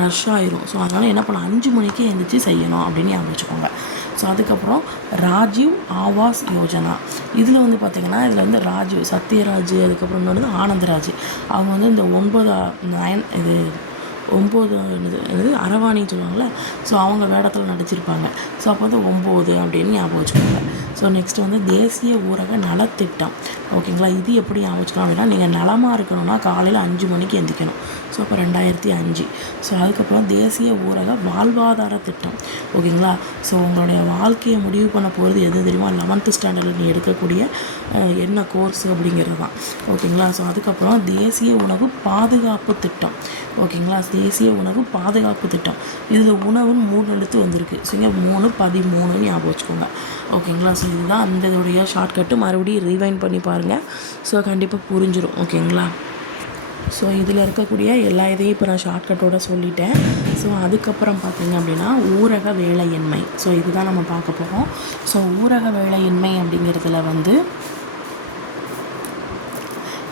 ரஷ் ஆயிரும். ஸோ அதனால் என்ன பண்ணலாம், 5 மணிக்கே எழுந்திரிச்சு செய்யணும் அப்படின்னு ஞாபகம் வச்சுக்கோங்க. ஸோ அதுக்கப்புறம் ராஜீவ் ஆவாஸ் யோஜனா. இதில் வந்து பார்த்திங்கன்னா, இதில் வந்து ராஜீவ் சத்யராஜ், அதுக்கப்புறம் இன்னொன்று ஆனந்தராஜ். அவங்க வந்து இந்த 9 அரவாணின்னு சொல்லுவாங்கள்ல. ஸோ அவங்க வேடத்தில் நடிச்சிருப்பாங்க. ஸோ அப்போ வந்து 9 அப்படின்னு ஞாபகம் வச்சுக்கோங்க. ஸோ நெக்ஸ்ட்டு வந்து தேசிய ஊரக நலத்திட்டம். ஓகேங்களா? இது எப்படி ஞாபகம் வச்சுக்கலாம் அப்படின்னா, நீங்கள் நலமாக இருக்கணும்னா காலையில் 5 மணிக்கு எந்திக்கணும். ஸோ அப்போ 2005. ஸோ அதுக்கப்புறம் தேசிய ஊரக வாழ்வாதார திட்டம். ஓகேங்களா? ஸோ உங்களுடைய வாழ்க்கையை முடிவு பண்ண போகிறது எது தெரியுமா, 11th ஸ்டாண்டர்டில் நீ எடுக்கக்கூடிய என்ன கோர்ஸ் அப்படிங்கிறது தான். ஓகேங்களா? ஸோ அதுக்கப்புறம் தேசிய உணவு பாதுகாப்பு திட்டம். ஓகேங்களா? தேசிய உணவு பாதுகாப்பு திட்டம். இதில் உணவுன்னு 3 எழுத்து வந்திருக்கு. ஸோ இங்கே 3, 13 ஞாபகம் வச்சுக்கோங்க. ஓகேங்களா? ஸோ இதுதான் அந்த இதோடைய ஷார்ட்கட்டு. மறுபடியும் ரீவைண்ட் பண்ணி பாருங்கள். ஸோ கண்டிப்பாக புரிஞ்சிடும். ஓகேங்களா? ஸோ இதில் இருக்கக்கூடிய எல்லா இதையும் இப்போ நான் ஷார்ட்கட்டோடு சொல்லிட்டேன். ஸோ அதுக்கப்புறம் பார்த்திங்க அப்படின்னா ஊரக வேலையின்மை. ஸோ இதுதான் நம்ம பார்க்க போகிறோம். ஸோ ஊரக வேலையின்மை அப்படிங்கிறதுல வந்து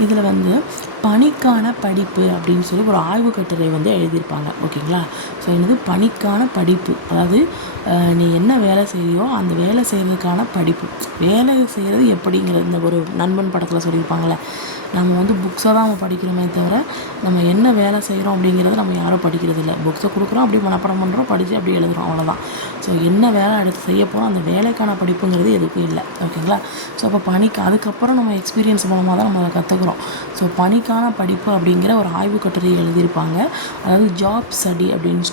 இதில் வந்து பணிக்கான படிப்பு அப்படின்னு சொல்லி ஒரு ஆய்வு கட்டுரை வந்து எழுதியிருப்பாங்க. ஓகேங்களா? ஸோ என்னது பணிக்கான படிப்பு, அதாவது நீ என்ன வேலை செய்யறியோ அந்த வேலை செய்கிறதுக்கான படிப்பு. வேலை செய்கிறது எப்படிங்கிறது இந்த ஒரு நண்பன் படத்தில் சொல்லியிருப்பாங்களே, நம்ம வந்து புக்ஸை தான் நம்ம படிக்கிறோமே தவிர நம்ம என்ன வேலை செய்கிறோம் அப்படிங்கிறத நம்ம யாரும் படிக்கிறது இல்லை. புக்ஸை கொடுக்குறோம், அப்படி மனப்பாடம் பண்ணுறோம், படித்து அப்படி எழுதுகிறோம், அவ்வளோதான். ஸோ என்ன வேலை எடுத்து செய்ய போகிறோம், அந்த வேலைக்கான படிப்புங்கிறது எதுக்கும் இல்லை. ஓகேங்களா? ஸோ அப்போ பணிக்கு அதுக்கப்புறம் நம்ம எக்ஸ்பீரியன்ஸ் மூலமாக தான் நம்ம அதை கற்றுக்குறோம். ஸோ பணிக்கான படிப்பு அப்படிங்கிற ஒரு ஆய்வு கட்டுரை எழுதியிருப்பாங்க. அதாவது ஜாப் ஸ்டடி அப்படின்னு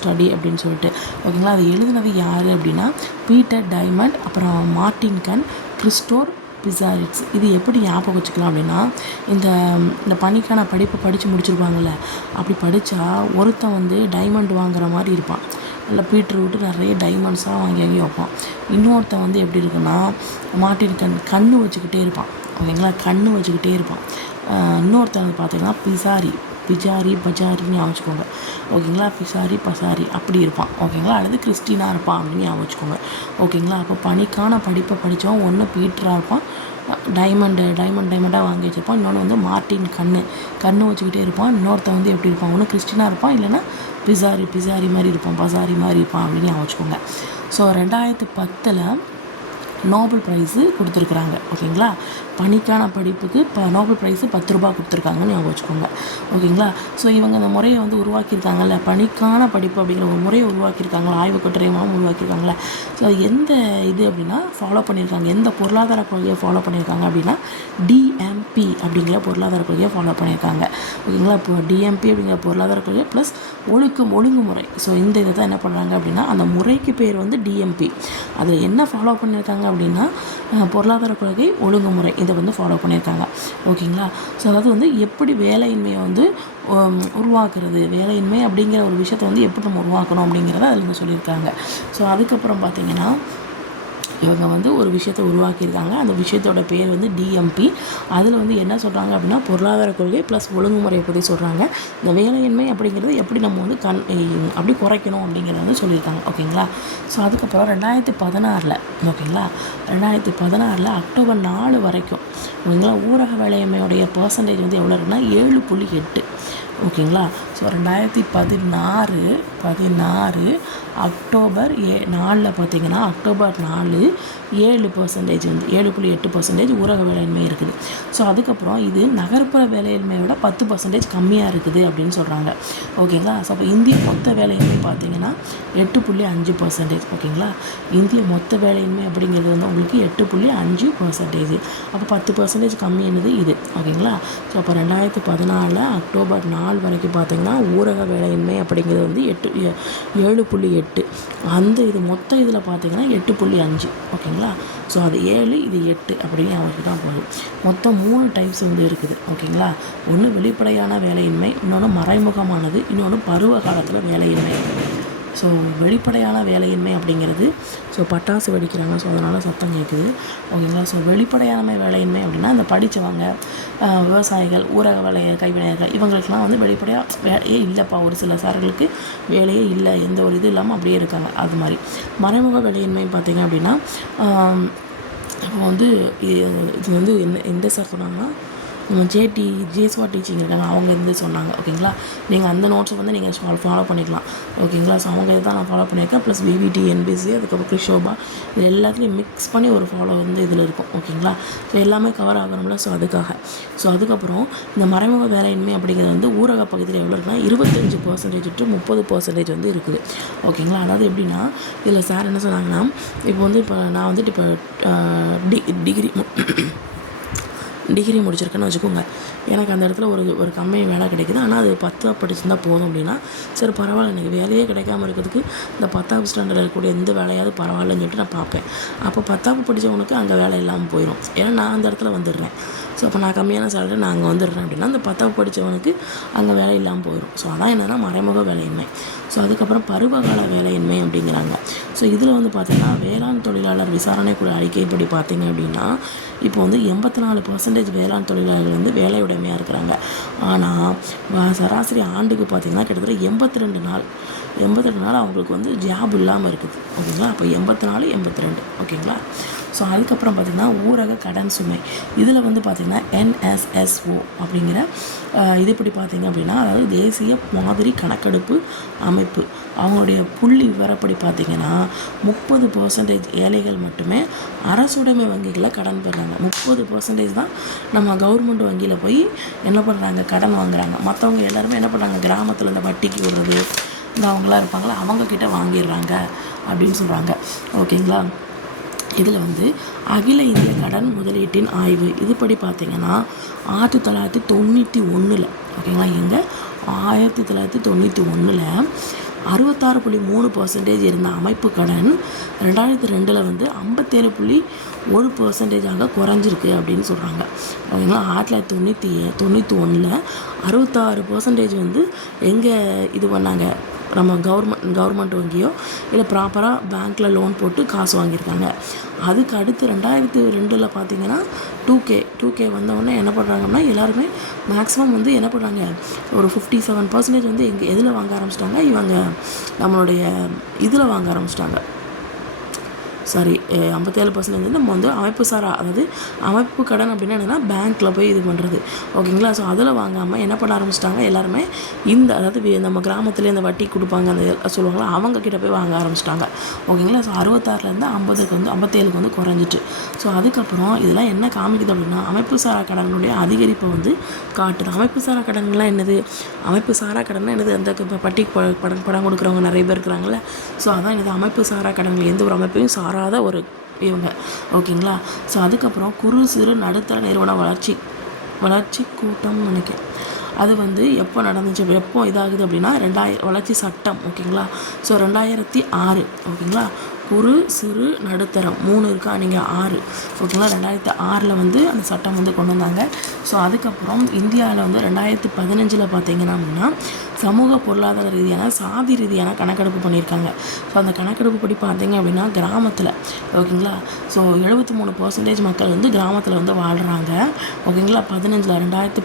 சொல்லிட்டு. ஓகேங்களா? அது எழுதினது யார் அப்படின்னா பீட்டர் டைமண்ட், அப்புறம் மார்ட்டின் கன், கிறிஸ்டோர் பிசாரிட்ஸ். இது எப்படி ஞாபகம் வச்சுக்கலாம் அப்படின்னா, இந்த பணிக்கான படிப்பை படித்து முடிச்சிருப்பாங்கள்ல, அப்படி படித்தா ஒருத்தன் வந்து டைமண்ட் வாங்குற மாதிரி இருப்பான். இல்லை பீட்டர் விட்டு நிறைய டைமண்ட்ஸாக வாங்கி வைப்பான். இன்னொருத்தன் வந்து எப்படி இருக்குன்னா, மார்ட்டின் கண்ணு வச்சுக்கிட்டே இருப்பான். ஓகேங்களா? கண்ணு வச்சுக்கிட்டே இருப்பான். இன்னொருத்தவங்க பார்த்தீங்கன்னா பிஜாரி பஜாரின்னு ஞாபகம் வச்சுக்கோங்க. ஓகேங்களா, பிசாரி பசாரி அப்படி இருப்பான். ஓகேங்களா, அல்லது கிறிஸ்டினா இருப்பான் அப்படின்னு ஞாபகம் வச்சுக்கோங்க. ஓகேங்களா, அப்போ பணிக்கான படிப்பை படித்தவன் ஒன்று பீட்டராக இருப்பான், டைமண்டாக வாங்கி வச்சுருப்பான். இன்னொன்று வந்து மார்ட்டின் கண்ணு வச்சுக்கிட்டே இருப்பான். இன்னொருத்தன் வந்து எப்படி இருப்பான், ஒன்று கிறிஸ்டினாக இருப்பான், இல்லைன்னா பிசாரி மாதிரி இருப்பான், பசாரி மாதிரி இருப்பான் அப்படின்னு ஞாபகம் வச்சுக்கோங்க. ஸோ 2010 நோபல் ப்ரைஸு கொடுத்துருக்குறாங்க. ஓகேங்களா, பணிக்கான படிப்புக்கு நோபல் ப்ரைஸு 10 ரூபா கொடுத்துருக்காங்கன்னு ஞாபகம் வச்சுக்கோங்க. ஓகேங்களா, ஸோ இவங்க அந்த முறையை வந்து உருவாக்கியிருக்காங்கல்ல, பணிக்கான படிப்பு அப்படிங்கிற ஒரு முறையை உருவாக்கியிருக்காங்களா, ஆய்வு கட்டுரையமாக உருவாக்கியிருக்காங்களே. ஸோ எந்த இது அப்படின்னா ஃபாலோ பண்ணியிருக்காங்க, எந்த பொருளாதார கொள்கையை ஃபாலோ பண்ணியிருக்காங்க அப்படின்னா டிஎம்பி அப்படிங்கிற பொருளாதார கொள்கையை ஃபாலோ பண்ணியிருக்காங்க. ஓகேங்களா, இப்போ டிஎம்பி அப்படிங்கிற பொருளாதார கொள்கை ப்ளஸ் ஒழுங்குமுறை. ஸோ இந்த இதை தான் என்ன பண்ணுறாங்க அப்படின்னா, அந்த முறைக்கு பேர் வந்து டிஎம்பி. அதில் என்ன ஃபாலோ பண்ணியிருக்காங்க அப்படின்னா பொருளாதார கொள்கை, ஒழுங்குமுறை இதை வந்து ஃபாலோ பண்ணியிருக்காங்க. ஓகேங்களா, ஸோ அதாவது வந்து எப்படி வேலையின்மையை வந்து உருவாக்குறது, வேலையின்மை அப்படிங்கிற ஒரு விஷயத்தை வந்து எப்படி நம்ம உருவாக்கணும் அப்படிங்கிறத அதில் வந்து சொல்லியிருக்காங்க. ஸோ அதுக்கப்புறம் பார்த்திங்கன்னா இவங்க வந்து ஒரு விஷயத்தை உருவாக்கியிருக்காங்க. அந்த விஷயத்தோட பேர் வந்து டிஎம்பி. அதில் வந்து என்ன சொல்கிறாங்க அப்படின்னா பொருளாதார கொள்கை ப்ளஸ் ஒழுங்குமுறையை பற்றி சொல்கிறாங்க. இந்த வேலையின்மை அப்படிங்கிறது எப்படி நம்ம வந்து அப்படி குறைக்கணும் அப்படிங்கிறத வந்து சொல்லியிருக்காங்க. ஓகேங்களா, ஸோ அதுக்கப்புறம் 2016 ஓகேங்களா, 2016 அக்டோபர் 4 வரைக்கும் ஓகேங்களா ஊரக வேலையின்மையுடைய பர்சன்டேஜ் வந்து எவ்வளோ இருக்குன்னா 7.8. ஓகேங்களா, ஸோ 2016 அக்டோபர் 4 பார்த்தீங்கன்னா அக்டோபர் 4 7% வந்து 7.8% ஊரக வேலையின்மை இருக்குது. ஸோ அதுக்கப்புறம் இது நகர்ப்புற வேலையின்மையோட 10% கம்மியாக இருக்குது அப்படின்னு சொல்கிறாங்க. ஓகேங்களா, ஸோ அப்போ இந்திய மொத்த வேலையின்மை பார்த்தீங்கன்னா 8.5%. ஓகேங்களா, இந்திய மொத்த வேலையின்மை அப்படிங்கிறது வந்து உங்களுக்கு 8.5%. அப்போ 10% கம்மி என்னது இது. ஓகேங்களா, ஸோ அப்போ 2014 அக்டோபர் 4 வரைக்கும் பார்த்தீங்கன்னா ஊரக வேலையின்மை அப்படிங்கிறது வந்து 7.8. அந்த இது மொத்த இதில் பார்த்தீங்கன்னா 8.5. ஓகேங்களா, ஸோ அது 7 இது 8 அப்படின்னு அவருக்கு தான் போகுது. மொத்தம் 3 டைப்ஸ் வந்து இருக்குது. ஓகேங்களா, ஒன்று வெளிப்படையான வேலையின்மை, இன்னொன்று மறைமுகமானது, இன்னொன்று பருவ காலத்தில் வேலையின்மை. ஸோ வெளிப்படையான வேலையின்மை அப்படிங்கிறது பட்டாசு வெடிக்கிறாங்க, ஸோ அதனால் சத்தம் கேட்குது. ஓகேங்களா, ஸோ வெளிப்படையான வேலையின்மை அப்படின்னா இந்த படித்தவங்க, விவசாயிகள், ஊரக கைவினைஞர்கள் இவங்களுக்கெல்லாம் வந்து வெளிப்படையாக வேலையே இல்லைப்பா, ஒரு சில சார்களுக்கு வேலையே இல்லை, எந்த ஒரு இது இல்லாமல் அப்படியே இருக்காங்க. அது மாதிரி மறைமுக வேலையின்மை பார்த்திங்க அப்படின்னா இப்போ வந்து இது வந்து எந்த சார் சொன்னாங்கன்னா நம்ம ஜேஸ்வா டீச்சிங் இருக்காங்க, அவங்க இருந்து சொன்னாங்க. ஓகேங்களா, நீங்கள் அந்த நோட்ஸை வந்து நீங்கள் ஃபாலோ பண்ணிக்கலாம். ஓகேங்களா, ஸோ அவங்க இதை தான் நான் ஃபாலோ பண்ணியிருக்கேன். ப்ளஸ் விவிடி, என்பிசி, அதுக்கப்புறம் கிருஷோபா, இது எல்லாத்துலேயும் மிக்ஸ் பண்ணி ஒரு ஃபாலோ வந்து இதில் இருக்கும். ஓகேங்களா, ஸோ எல்லாமே கவர் ஆகணும்ல, ஸோ அதுக்காக. ஸோ அதுக்கப்புறம் இந்த மறைமுக வேலையின்மை அப்படிங்கிறது வந்து ஊரக பகுதியில் எவ்வளோ இருக்குன்னா 25% to 30% வந்து இருக்குது. ஓகேங்களா, அதாவது எப்படின்னா இதில் சார் என்ன சொன்னாங்கன்னா இப்போ நான் வந்துட்டு டிகிரி முடிச்சிருக்கேன்னு வச்சுக்கோங்க. எனக்கு அந்த இடத்துல ஒரு கம்பெனி வேலை கிடைக்குது, ஆனால் அது 10 படிச்சிருந்தால் போதும் அப்படின்னா சரி பரவாயில்ல, எனக்கு வேலையே கிடைக்காம இருக்கிறதுக்கு இந்த 10th ஸ்டாண்டர்டில் இருக்கக்கூடிய எந்த வேலையாவது பரவாயில்லன்னு சொல்லிட்டு நான் பார்ப்பேன். அப்போ 10th படித்தவனுக்கு அங்கே வேலை இல்லாமல் போயிடும், ஏன்னா நான் அந்த இடத்துல வந்துடுறேன். ஸோ அப்போ நான் கம்மியான சேலரி நான் அங்கே வந்துடுறேன் அப்படின்னா அந்த 10th படித்தவனுக்கு அங்கே வேலை இல்லாமல் போயிடும். ஸோ அதான் என்னென்னா மறைமுக வேலையின்மை. ஸோ அதுக்கப்புறம் பருவகால வேலையின்மை அப்படிங்கிறாங்க. ஸோ இதில் வந்து பார்த்திங்கன்னா வேளாண் தொழிலாளர் விசாரணை குழு அறிக்கைப்படி பார்த்திங்க அப்படின்னா இப்போ வந்து 84% வேளாண் தொழிலாளர்கள் வந்து வேலையுடைமையாக இருக்கிறாங்க. ஆனால் சராசரி ஆண்டுக்கு பார்த்திங்கன்னா கிட்டத்தட்ட 82 நாள் அவங்களுக்கு வந்து ஜாப் இல்லாமல் இருக்குது. ஓகேங்களா, அப்போ 84 82. ஓகேங்களா, ஸோ அதுக்கப்புறம் பார்த்திங்கன்னா ஊரக கடன் சுமை இதில் வந்து பார்த்திங்கன்னா NSSO அப்படிங்கிற இது இப்படி பார்த்திங்க அப்படின்னா அதாவது தேசிய மாதிரி கணக்கெடுப்பு அமைப்பு அவங்களுடைய புள்ளி விவரப்படி பார்த்திங்கன்னா 30% ஏழைகள் மட்டுமே அரசுடைமை வங்கிகளில் கடன் பெறுறாங்க. 30% தான் நம்ம கவர்மெண்ட் வங்கியில் போய் என்ன பண்ணுறாங்க, கடன் வாங்குறாங்க. மற்றவங்க எல்லாருமே என்ன பண்ணுறாங்க, கிராமத்தில் இந்த வட்டிக்கு விடுறது இந்த அவங்களாம் இருப்பாங்களா அவங்கக்கிட்ட வாங்கிடுறாங்க அப்படின்னு சொல்கிறாங்க. ஓகேங்களா, இதில் வந்து அகில இந்திய கடன் முதலீட்டின் ஆய்வு இதுபடி பார்த்திங்கன்னா 1991 ஓகேங்களா, எங்கே 1991 66.3% இருந்த அமைப்பு கடன் 2002 வந்து 57.1% குறைஞ்சிருக்கு அப்படின்னு சொல்கிறாங்க. ஓகேங்களா, 1991 66% வந்து எங்கே இது பண்ணாங்க, நம்ம கவர்மெண்ட் வங்கியோ இல்லை ப்ராப்பராக பேங்க்கில் லோன் போட்டு காசு வாங்கியிருக்காங்க. அதுக்கு அடுத்து 2002 பார்த்தீங்கன்னா 2K வந்தவொடனே என்ன பண்ணுறாங்கன்னா எல்லாருமே மேக்ஸிமம் வந்து என்ன பண்ணுறாங்க, ஒரு 57% வந்து எதில் வாங்க ஆரம்பிச்சிட்டாங்க, இவங்க நம்மளுடைய இதில் வாங்க ஆரம்பிச்சிட்டாங்க. 57% வந்து நம்ம வந்து அமைப்பு சாரா, அதாவது அமைப்பு கடன் அப்படின்னா என்னென்னா பேங்க்கில் போய் இது பண்ணுறது, ஓகேங்களா. ஸோ அதில் வாங்காமல் என்ன பண்ண ஆரம்பிச்சிட்டாங்க எல்லாருமே, அதாவது நம்ம கிராமத்துலேயே இந்த வட்டி கொடுப்பாங்க அந்த சொல்லுவாங்களா, அவங்கக்கிட்ட போய் வாங்க ஆரம்பிச்சிட்டாங்க, ஓகேங்களா. ஸோ 66 57 வந்து குறைஞ்சிட்டு. ஸோ அதுக்கப்புறம் இதெல்லாம் என்ன காமிக்குது அப்படின்னா, அமைப்பு சாரா கடனுடைய அதிகரிப்பை வந்து காட்டுது. அமைப்பு சாரா கடன்கள்லாம் என்னது, அமைப்பு சாரா கடன்னா என்னது, அந்த வட்டி படம் கொடுக்குறவங்க நிறைய பேர் இருக்கிறாங்களே, ஸோ அதான் என்னது அமைப்பு சாரா கடன்கள். எந்த ஒரு அமைப்பையும் சாராத ஒரு இவங்க, ஓகேங்களா. ஸோ அதுக்கப்புறம் குறு சிறு நடுத்தர நிறுவன வளர்ச்சி கூட்டம் நினைக்கிறேன், அது வந்து எப்போ நடந்துச்சு, எப்போ இதாகுது அப்படின்னா 2000 வளர்ச்சி சட்டம், ஓகேங்களா. ஸோ 2006, ஓகேங்களா. குறு சிறு நடுத்தரம் 3 இருக்கா, நீங்கள் 6, ஓகேங்களா. 2006 வந்து அந்த சட்டம் வந்து கொண்டு வந்தாங்க. ஸோ அதுக்கப்புறம் இந்தியாவில் வந்து 2015 பார்த்தீங்கன்னா அப்படின்னா சமூக பொருளாதார ரீதியான சாதி ரீதியான கணக்கெடுப்பு பண்ணியிருக்காங்க. ஸோ அந்த கணக்கெடுப்பு படி பார்த்தீங்க அப்படின்னா கிராமத்தில், ஓகேங்களா. ஸோ 73% மக்கள் வந்து கிராமத்தில் வந்து வாழ்கிறாங்க, ஓகேங்களா. 2015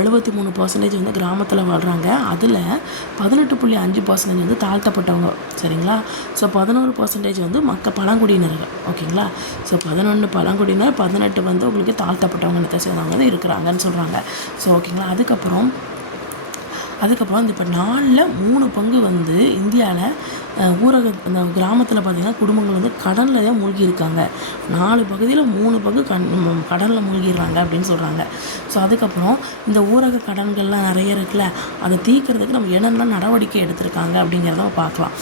73% வந்து கிராமத்தில் வாழ்கிறாங்க. அதில் 18.5% வந்து தாழ்த்தப்பட்டவங்க, சரிங்களா. ஸோ 11% வந்து பழங்குடியினர்கள், ஓகேங்களா. ஸோ 11 பழங்குடியினர், 18 வந்து உங்களுக்கு தாழ்த்தப்பட்டவங்க சேர்ந்தவங்க தான் இருக்கிறாங்கன்னு சொல்கிறாங்க. ஸோ ஓகேங்களா. அதுக்கப்புறம் இந்த இப்போ 4/3 பங்கு வந்து இந்தியாவில் அந்த கிராமத்தில் பார்த்திங்கன்னா குடும்பங்கள் வந்து கடனில் தான் மூழ்கி இருக்காங்க. 4 பகுதியில் 3 பங்கு கடனில் மூழ்கிடுறாங்க அப்படின்னு சொல்கிறாங்க. ஸோ அதுக்கப்புறம் இந்த ஊரக கடன்கள்லாம் நிறைய இருக்குல்ல, அதை தீர்க்கறதுக்கு நம்ம என்னென்ன நடவடிக்கை எடுத்திருக்காங்க அப்படிங்கிறத பார்க்கலாம்.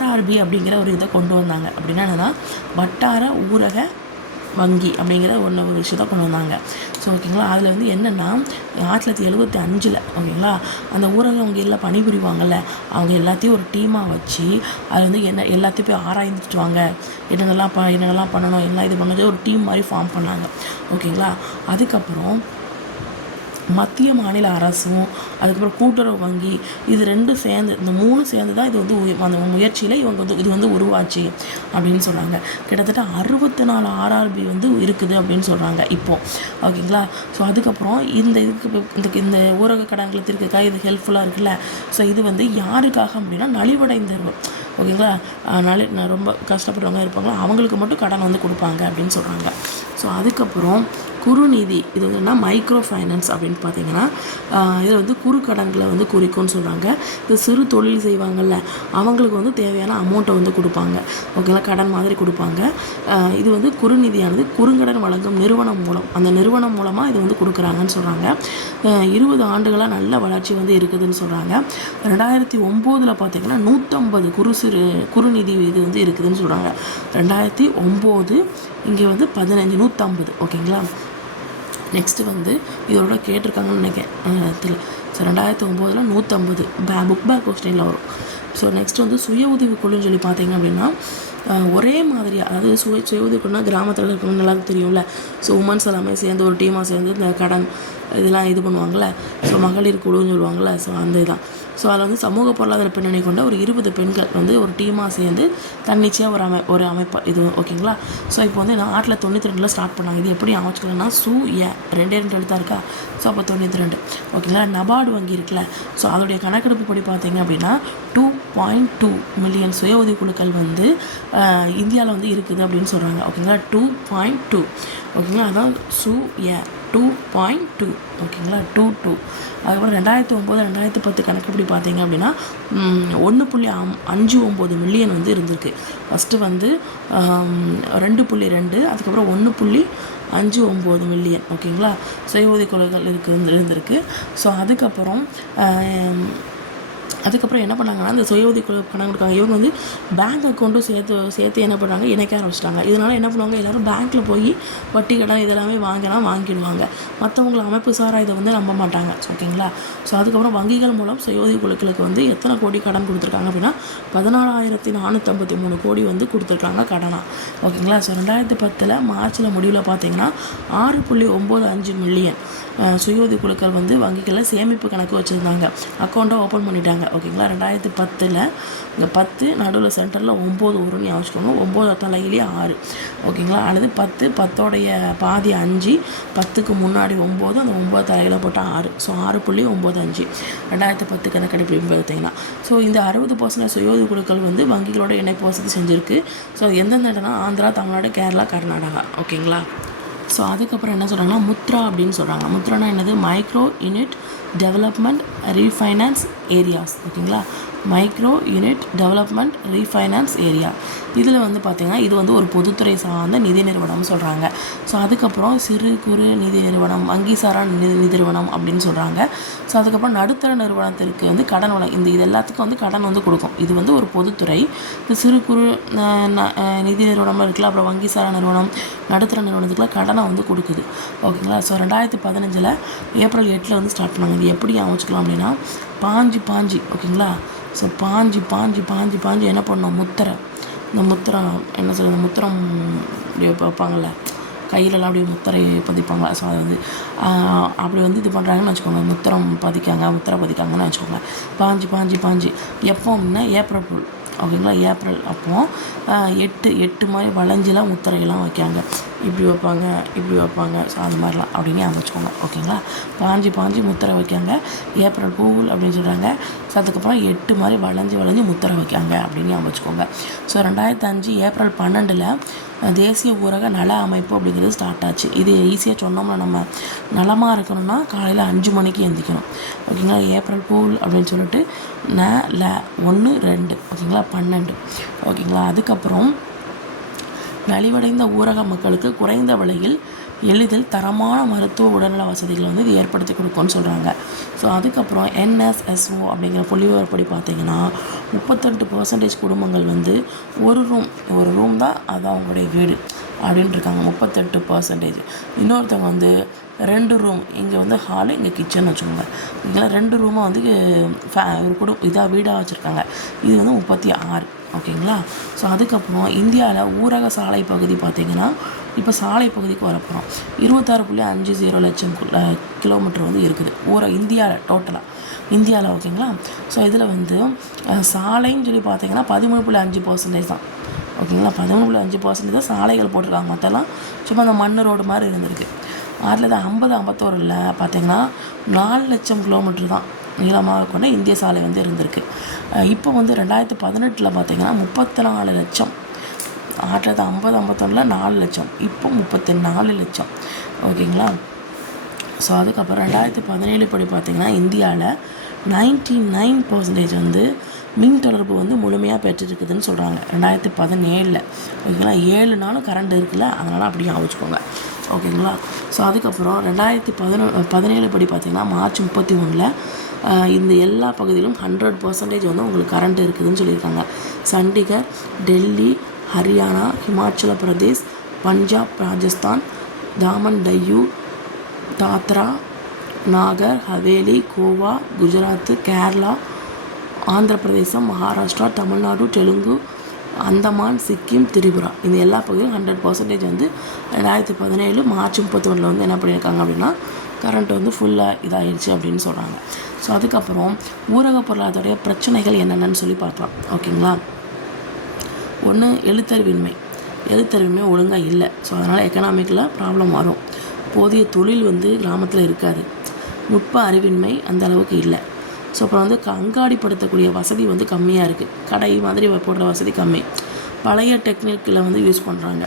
RRB அப்படிங்கிற ஒரு இதை கொண்டு வந்தாங்க. அப்படின்னா என்னன்னா வட்டார ஊரக வங்கி அப்படிங்கிற ஒரு விஷயத்தை கொண்டு வந்தாங்க. ஸோ ஓகேங்களா. அதில் வந்து என்னென்னா 1975 ஓகேங்களா, அந்த ஊரக வங்கியில் பணிபுரிவாங்கள்ல, அவங்க எல்லாத்தையும் ஒரு டீமாக வச்சு அது வந்து எல்லாத்தையும் போய் ஆராய்ந்துட்டு வாங்க, என்னென்னலாம் பண்ணணும், எல்லாம் இது பண்ணது ஒரு டீம் மாதிரி ஃபார்ம் பண்ணாங்க, ஓகேங்களா. அதுக்கப்புறம் மத்திய மாநில அரசும் அதுக்கப்புறம் கூட்டுறவு வங்கி இது 2 சேர்ந்து, இந்த 3 சேர்ந்து தான் இது வந்து அந்த முயற்சியில் இது வந்து உருவாச்சு அப்படின்னு சொல்கிறாங்க. கிட்டத்தட்ட 64 RRB வந்து இருக்குது அப்படின்னு சொல்கிறாங்க இப்போது, ஓகேங்களா. ஸோ அதுக்கப்புறம் இந்த ஊரக கடன்களை தீர்க்கக்காக இது ஹெல்ப்ஃபுல்லாக இருக்குல்ல. ஸோ இது வந்து யாருக்காக அப்படின்னா நலிவடைந்தவர்கள், ஓகேங்களா. ரொம்ப கஷ்டப்படுறவங்க இருப்பாங்களா, அவங்களுக்கு மட்டும் கடன் வந்து கொடுப்பாங்க அப்படின்னு சொல்கிறாங்க. ஸோ அதுக்கப்புறம் குறுநிதி, இது வந்து என்ன மைக்ரோ ஃபைனான்ஸ் அப்படின்னு பார்த்தீங்கன்னா இது வந்து குறு கடன்களை வந்து குறிக்கும்னு சொல்கிறாங்க. இது சிறு தொழில் செய்வாங்கள்ல, அவங்களுக்கு வந்து தேவையான அமௌண்ட்டை வந்து கொடுப்பாங்க, ஓகேங்களா, கடன் மாதிரி கொடுப்பாங்க. இது வந்து குறுநிதியானது குறுங்கடன் வழங்கும் நிறுவனம் மூலம், அந்த நிறுவனம் மூலமாக இது வந்து கொடுக்குறாங்கன்னு சொல்கிறாங்க. 20 ஆண்டுகளாக நல்ல வளர்ச்சி வந்து இருக்குதுன்னு சொல்கிறாங்க. 2009 பார்த்தீங்கன்னா 150 குறுநிதி இது வந்து இருக்குதுன்னு சொல்கிறாங்க. 2009 இங்கே வந்து 150, ஓகேங்களா. நெக்ஸ்ட்டு வந்து இதோட கேட்டிருக்காங்கன்னு நினைக்கிறேன். ஸோ 2009 150 புக் பேக் கொஸ்டினில் வரும். ஸோ நெக்ஸ்ட் வந்து சுய உதவி குழுன்னு சொல்லி பார்த்தீங்க அப்படின்னா ஒரே மாதிரியாக, அதாவது சுய உதவி குழுனா கிராமத்தில் இருக்கணும்னு எல்லாருக்கும் தெரியும்ல. ஸோ உமன்ஸ் எல்லாமே சேர்ந்து ஒரு டீமாக சேர்ந்து இந்த கடன் இதெல்லாம் இது பண்ணுவாங்கள்ல. ஸோ மகளிர் குழுன்னு சொல்லுவாங்கள்ல. ஸோ அந்த இதான். ஸோ அதில் வந்து சமூக பொருளாதார பின்னணி கொண்ட ஒரு 20 பெண்கள் வந்து ஒரு டீமாக சேர்ந்து தன்னிச்சையாக ஒரு அமைப்பு இது, ஓகேங்களா. ஸோ இப்போ வந்து 1992 ஸ்டார்ட் பண்ணாங்க. இது எப்படி அமைச்சுக்கலாம்னா 2 எழுத்தாக இருக்கா. ஸோ அப்போ 92, ஓகேங்களா. நபார்டு வங்கி இருக்குல்ல, ஸோ அதோடைய கணக்கெடுப்பு படி பார்த்தீங்க அப்படின்னா 2.2 மில்லியன் சுய உதவி குழுக்கள் வந்து இந்தியாவில் வந்து இருக்குது அப்படின்னு சொல்கிறாங்க, ஓகேங்களா. 2.2, ஓகேங்களா. அதான் 2.2, ஓகேங்களா. 22. அதுக்கப்புறம் 2009 2010 கணக்குப்படி பார்த்தீங்க அப்படின்னா 1.59 மில்லியன் வந்து இருந்திருக்கு. ஃபஸ்ட்டு வந்து 2.2, அதுக்கப்புறம் 1.59 மில்லியன், ஓகேங்களா, சுய உதவி குழுக்கள் இருந்திருக்கு. ஸோ அதுக்கப்புறம் என்ன பண்ணாங்கன்னா இந்த சுய உதவி குழு பணம் கொடுக்காங்க. இவங்க வந்து பேங்க் அக்கௌண்ட்டும் சேர்த்து என்ன பண்ணுறாங்க, இணைக்க ஆரம்பிச்சிட்டாங்க. இதனால் என்ன பண்ணுவாங்க, எல்லோரும் பேங்க்கில் போய் வட்டி கடன் இதெல்லாமே வாங்கிடுவாங்க. மற்றவங்களை அமைப்பு சாரா இதை வந்து நம்ப மாட்டாங்க, ஓகேங்களா. ஸோ அதுக்கப்புறம் வங்கிகள் மூலம் சுய உதவி குழுக்களுக்கு வந்து எத்தனை கோடி கடன் கொடுத்துருக்காங்க அப்படின்னா 14,453 கோடி வந்து கொடுத்துருக்காங்க கடனாக, ஓகேங்களா. ஸோ 2010 மார்ச்சில் முடிவில் பார்த்தீங்கன்னா 6.95 மில்லியன் சுய உதவி குழுக்கள் வந்து வங்கிகளில் சேமிப்பு கணக்கு வச்சுருந்தாங்க, அக்கௌண்ட்டை ஓப்பன் பண்ணிட்டாங்க, ஓகேங்களா. 2010 இங்கே 10 நடுவில் சென்டரில் 9 வரும்னு யோசிச்சுக்கோங்க. 9 தலையிலேயே 6 ஓகேங்களா. அல்லது 10 10ஓடைய பாதி 5 10க்கு முன்னாடி 9 அந்த 9 தலையில் போட்டால் 6. ஸோ 6.95 2010 கணக்கெடுப்பு பார்த்தீங்கன்னா. ஸோ இந்த 60% சுயோதவி குழுக்கள் வந்து வங்கிகளோட இணைப்பு வசதி செஞ்சுருக்கு. ஸோ எந்தெந்த இடம்னா ஆந்திரா, தமிழ்நாடு, கேரளா, கர்நாடகா ஓகேங்களா. ஸோ அதுக்கப்புறம் என்ன சொல்கிறாங்கன்னா முத்ரா அப்படின்னு சொல்கிறாங்க. முத்ரானா என்னது? Micro unit development refinance areas ஓகேங்களா. Micro unit development refinance area. இதில் வந்து பார்த்திங்கன்னா இது வந்து ஒரு பொதுத்துறை சார்ந்த நிதி நிறுவனம்னு சொல்கிறாங்க. ஸோ அதுக்கப்புறம் சிறு குறு நிதி நிறுவனம், வங்கி சாரா நிதி நிறுவனம் அப்படின்னு சொல்கிறாங்க. ஸோ அதுக்கப்புறம் நடுத்தர நிறுவனத்திற்கு வந்து கடன் இது எல்லாத்துக்கும் வந்து கடன் வந்து கொடுக்கும். இது வந்து ஒரு பொதுத்துறை. இந்த சிறு குறு நிதி நிறுவனம் இருக்குல்ல, அப்புறம் வங்கி சாரா நிறுவனம், நடுத்தர நிறுவனத்துக்குலாம் கடனை வந்து கொடுக்குது ஓகேங்களா. ஸோ 2015 ஏப்ரல் 8 வந்து ஸ்டார்ட் பண்ணாங்க. இது எப்படி அமைச்சிக்கலாம் அப்படின்னா பாஞ்சு ஓகேங்களா. ஸோ பாஞ்சு என்ன பண்ணோம்? இந்த முத்திரை என்ன சொல்கிறது? முத்திரம் அப்படியே வைப்பாங்கள்ல, கையிலலாம் அப்படியே முத்திரை பதிப்பாங்க. ஸோ அது வந்து அப்படி வந்து இது பண்ணுறாங்கன்னு வச்சுக்கோங்க. முத்திரை பதிக்காங்கன்னு வச்சுக்கோங்க. பாஞ்சு எப்போ அப்படின்னா ஏப்ரல் ஓகேங்களா. ஏப்ரல் அப்போது 8 மாதிரி வளைஞ்சிலாம் முத்திரையெல்லாம் வைக்காங்க. இப்படி வைப்பாங்க. ஸோ அது மாதிரிலாம் அப்படின்னு அமைச்சுக்கோங்க ஓகேங்களா. பாஞ்சு முத்திரை வைக்காங்க. ஏப்ரல் பூல் அப்படின்னு சொல்கிறாங்க. ஸோ அதுக்கப்புறம் 8 மாதிரி வளைஞ்சு முத்திரை வைக்காங்க அப்படின்னு அமைச்சுக்கோங்க. ஸோ 2005 ஏப்ரல் 12 தேசிய ஊரக நல அமைப்பு அப்படிங்கிறது ஸ்டார்ட் ஆச்சு. இது ஈஸியாக சொன்னோம்னா நம்ம நலமாக இருக்கணும்னா காலையில் 5 மணிக்கு எந்திக்கணும் ஓகேங்களா. ஏப்ரல் பூல் அப்படின்னு சொல்லிட்டு 1 2 ஓகேங்களா 12 ஓகேங்களா. அதுக்கப்புறம் நலிவடைந்த ஊரக மக்களுக்கு குறைந்த விலையில் எளிதில் தரமான மருத்துவ உடல்நல வசதிகளை வந்து இது ஏற்படுத்தி கொடுக்கும்னு சொல்கிறாங்க. ஸோ அதுக்கப்புறம் NSSO அப்படிங்கிற புள்ளிவிவரப்படி பார்த்திங்கன்னா 38% குடும்பங்கள் வந்து ஒரு ரூம் தான் அது அவங்களுடைய வீடு அப்படின்ட்டு இருக்காங்க. 38%. இன்னொருத்தவங்க வந்து 2 ரூம், இங்கே வந்து ஹாலு, இங்கே கிச்சன் வச்சுக்கோங்க. இதெல்லாம் 2 ரூமாக வந்து ஒரு வீடாக வச்சுருக்காங்க. இது வந்து 36 ஓகேங்களா. ஸோ அதுக்கப்புறம் இந்தியாவில் ஊரக சாலை பகுதி பார்த்திங்கன்னா இப்போ சாலை பகுதிக்கு வரப்போகிறோம். 26.50 லட்சம் கிலோமீட்டர் வந்து இருக்குது இந்தியாவில் ஓகேங்களா. ஸோ இதில் வந்து சாலைன்னு சொல்லி பார்த்திங்கன்னா 13.5% தான் ஓகேங்களா. 13.5% தான் சாலைகள் போட்டிருக்காங்க. மற்றெல்லாம் சும்மா அந்த மண் ரோடு மாதிரி இருந்திருக்கு. 50-51 பார்த்திங்கன்னா 4 லட்சம் கிலோமீட்டர் தான் நீளமாக கொண்ட இந்திய சாலை வந்து இருந்திருக்கு. இப்போ வந்து 2018 பார்த்திங்கன்னா 34 லட்சம். 50-51 4 லட்சம், இப்போ 34 லட்சம் ஓகேங்களா. ஸோ அதுக்கப்புறம் 2017 படி பார்த்திங்கன்னா இந்தியாவில் 99% வந்து மின் தொடர்பு வந்து முழுமையாக பெற்றிருக்குதுன்னு சொல்கிறாங்க. 2017 ஓகேங்களா. 7 நாளும் கரண்ட் இருக்குல்ல, அதனால் அப்படியே ஆவச்சுக்கோங்க ஓகேங்களா. ஸோ அதுக்கப்புறம் 2017 படி பார்த்திங்கன்னா மார்ச் 31 இந்த எல்லா பகுதியிலும் 100% வந்து உங்களுக்கு கரண்ட் இருக்குதுன்னு சொல்லியிருக்காங்க. சண்டிகர், டெல்லி, ஹரியானா, ஹிமாச்சல பிரதேஷ், பஞ்சாப், ராஜஸ்தான், தாமன் டையூ, தாத்ரா, நாகர் ஹவேலி, கோவா, குஜராத், கேரளா, ஆந்திர பிரதேசம், மகாராஷ்டிரா, தமிழ்நாடு, தெலுங்கு, அந்தமான், சிக்கிம், திரிபுரா, இந்த எல்லா பகுதியும் 100% வந்து 2017 மார்ச் 31 வந்து என்ன பண்ணியிருக்காங்க அப்படின்னா கரண்ட் வந்து ஃபுல்லாக இதாகிடுச்சு அப்படின்னு சொல்கிறாங்க. ஸோ அதுக்கப்புறம் ஊரக பொருளாதார பிரச்சனைகள் என்னென்னு சொல்லி பார்க்கலாம் ஓகேங்களா. ஒன்று எழுத்தறிவின்மை ஒழுங்காக இல்லை. ஸோ அதனால் எக்கனாமிக்கில் ப்ராப்ளம் வரும். போதிய தொழில் வந்து கிராமத்தில் இருக்காது. நுட்ப அறிவின்மை அந்த அளவுக்கு இல்லை. ஸோ அப்புறம் வந்து அங்காடிப்படுத்தக்கூடிய வசதி வந்து கம்மியாக இருக்குது. கடை மாதிரி போடுற வசதி கம்மி. பழைய டெக்னிக்கில் வந்து யூஸ் பண்ணுறாங்க.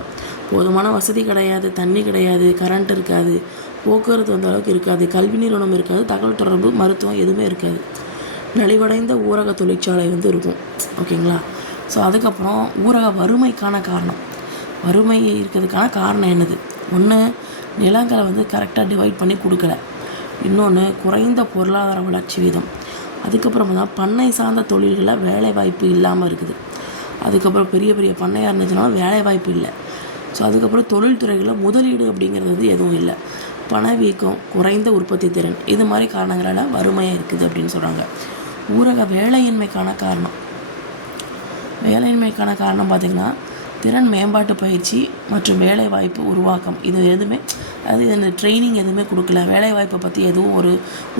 போதுமான வசதி கிடையாது, தண்ணி கிடையாது, கரண்ட் இருக்காது, போக்குவரத்து அந்த அளவுக்கு இருக்காது, கல்வி நிறுவனம் இருக்காது, தகவல் தொடர்பு, மருத்துவம் எதுவுமே இருக்காது. நலிவடைந்த ஊரக தொழிற்சாலை வந்து இருக்கும் ஓகேங்களா. ஸோ அதுக்கப்புறம் ஊரக வறுமைக்கான காரணம் என்னது? ஒன்று, நிலங்களை வந்து கரெக்டாக டிவைட் பண்ணி கொடுக்கல. இன்னொன்று, குறைந்த பொருளாதார வளர்ச்சி வீதம். அதுக்கப்புறம் தான் பண்ணை சார்ந்த தொழில்களில் வேலைவாய்ப்பு இல்லாமல் இருக்குது. அதுக்கப்புறம் பெரிய பெரிய பண்ணையாக இருந்துச்சுனாலும் வேலைவாய்ப்பு இல்லை. ஸோ அதுக்கப்புறம் தொழில்துறைகளில் முதலீடு அப்படிங்கிறது வந்து எதுவும் இல்லை. பணவீக்கம், குறைந்த உற்பத்தி திறன், இது மாதிரி காரணங்களால் வறுமையாக இருக்குது அப்படின்னு சொல்கிறாங்க. ஊரக வேலையின்மைக்கான காரணம் பார்த்திங்கன்னா திறன் மேம்பாட்டு பயிற்சி மற்றும் வேலைவாய்ப்பு உருவாக்கம். இது எதுவுமே இந்த ட்ரைனிங் எதுவுமே கொடுக்கல. வேலைவாய்ப்பை பற்றி எதுவும்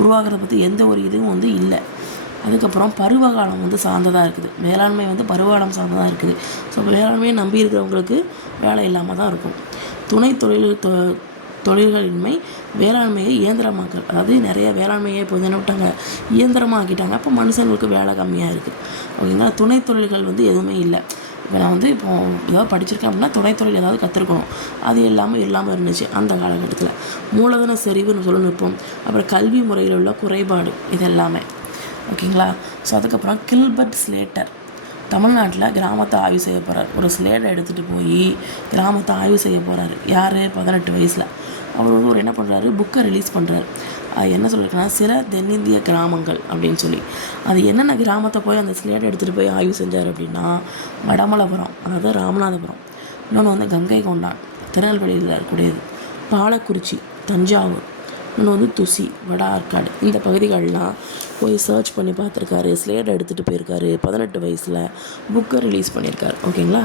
உருவாகிறத பற்றி எந்த ஒரு இதுவும் வந்து இல்லை. அதுக்கப்புறம் பருவகாலம் வந்து சார்ந்ததாக இருக்குது. வேளாண்மை வந்து பருவகாலம் சார்ந்ததாக இருக்குது. ஸோ வேளாண்மையை நம்பி இருக்கிறவங்களுக்கு வேலை இல்லாமல் தான் இருக்கும். துணை தொழில்களின்மை வேளாண்மையை இயந்திரமாக்கல். அதாவது நிறைய வேளாண்மையை இப்போ வந்து என்ன விட்டாங்க, இயந்திரமாக்கிட்டாங்க. அப்போ மனுஷங்களுக்கு வேலை கம்மியாக இருக்குது. ஓகேங்களா. துணை தொழில்கள் வந்து எதுவுமே இல்லை. இப்போ நான் வந்து ஏதாவது படிச்சிருக்கேன் அப்படின்னா துணைத்தொழில் ஏதாவது கற்றுருக்கணும். அது இல்லாமல் இருந்துச்சு அந்த காலகட்டத்தில். மூலதன செறிவுன்னு தொழில்நுட்பம், அப்புறம் கல்வி முறையில் உள்ள குறைபாடு, இது எல்லாமே. ஓகேங்களா. ஸோ அதுக்கப்புறம் கில்பர்ட் ஸ்லேட்டர் தமிழ்நாட்டில் கிராமத்தை ஆய்வு செய்ய போகிறார். ஒரு ஸ்லேட்டை எடுத்துகிட்டு போய் கிராமத்தை ஆய்வு செய்ய போகிறாரு. யார்? 18 வயசில். அவர் வந்து ஒரு என்ன பண்ணுறாரு, புக்கை ரிலீஸ் பண்ணுறாரு. அது என்ன சொல்லியிருக்கேன்னா, சில தென்னிந்திய கிராமங்கள் அப்படின்னு சொல்லி. அது என்னென்ன கிராமத்தை போய் அந்த ஸ்லேட்டை எடுத்துகிட்டு போய் ஆய்வு செஞ்சார் அப்படின்னா, வடமலபுரம், அதாவது ராமநாதபுரம், இன்னொன்று வந்து கங்கை கொண்டான் திருநெல்வேலியில் இருக்கக்கூடியது, பாலக்குறிச்சி, தஞ்சாவூர், இன்னொன்று வந்து துசி, வட ஆற்காடு, இந்த பகுதிகளெலாம் போய் சர்ச் பண்ணி பார்த்துருக்காரு. ஸ்லேட்டை எடுத்துகிட்டு போயிருக்காரு. 18 வயசில் புக்கை ரிலீஸ் பண்ணியிருக்காரு. ஓகேங்களா.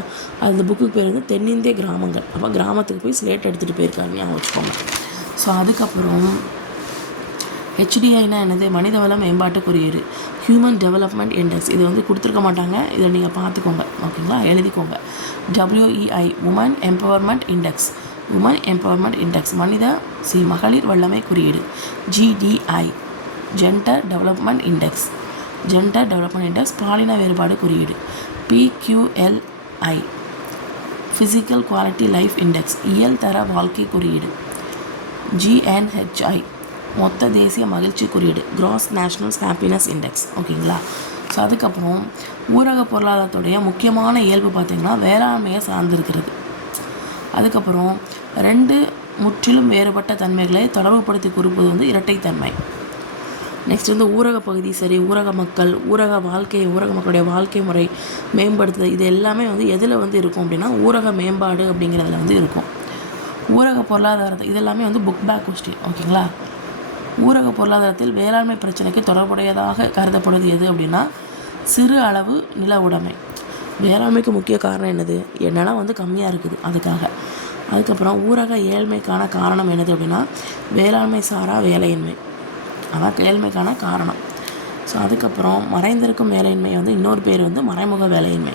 அந்த புக்குக்கு பேர் வந்து தென்னிந்திய கிராமங்கள். அப்போ கிராமத்துக்கு போய் ஸ்லேட்டை எடுத்துகிட்டு போயிருக்காருன்னு ஞாபகம் வச்சுக்கோங்க. ஸோ அதுக்கப்புறம் HDIனா என்னது? மனிதவள மேம்பாட்டு குறியீடு, ஹியூமன் டெவலப்மெண்ட் இண்டெக்ஸ். இது வந்து கொடுத்துருக்க மாட்டாங்க, இதை நீங்கள் பார்த்துக்கோங்க. ஓகேங்களா, எழுதிக்கோங்க. WEI woman empowerment index, woman empowerment index. மகளிர் வல்லமை குறியீடு. GDI gender development index, gender development index. பாலின வேறுபாடு குறியீடு. PQLI physical quality life index, இயல் தர வாழ்க்கை குறியீடு. GNHI மொத்த தேசிய மகிழ்ச்சி குறியீடு, கிராஸ் நேஷ்னல் ஹாப்பினஸ் இண்டெக்ஸ். ஓகேங்களா. ஸோ அதுக்கப்புறம் ஊரக பொருளாதாரத்துடைய முக்கியமான இயல்பு பார்த்திங்கன்னா வேளாண்மையை சார்ந்திருக்கிறது. அதுக்கப்புறம் 2 முற்றிலும் வேறுபட்ட தன்மைகளை தொடர்புபடுத்தி குறிப்பது வந்து இரட்டைத்தன்மை. நெக்ஸ்ட் வந்து ஊரக பகுதி சரி, ஊரக மக்கள், ஊரக மக்களுடைய வாழ்க்கை முறை மேம்படுத்துதல், இது எல்லாமே வந்து எதில் வந்து இருக்கும் அப்படின்னா ஊரக மேம்பாடு அப்படிங்கிறதுல வந்து இருக்கும். ஊரக பொருளாதாரத்தை இதெல்லாமே வந்து புக் பேக் கொஸ்டின். ஓகேங்களா. ஊரக பொருளாதாரத்தில் வேளாண்மை பிரச்சனைக்கு தொடர்புடையதாக கருதப்படுவது எது அப்படின்னா சிறு அளவு நில உடைமை. வேளாண்மைக்கு முக்கிய காரணம் என்னது? நிலம் வந்து கம்மியாக இருக்குது அதுக்காக. அதுக்கப்புறம் ஊரக ஏழ்மைக்கான காரணம் என்னது அப்படின்னா வேளாண்மை சாரா வேலையின்மை, அதான் ஏழ்மைக்கான காரணம். ஸோ அதுக்கப்புறம் மறைந்திருக்கும் வேலையின்மை வந்து இன்னொரு பேர் வந்து மறைமுக வேலையின்மை.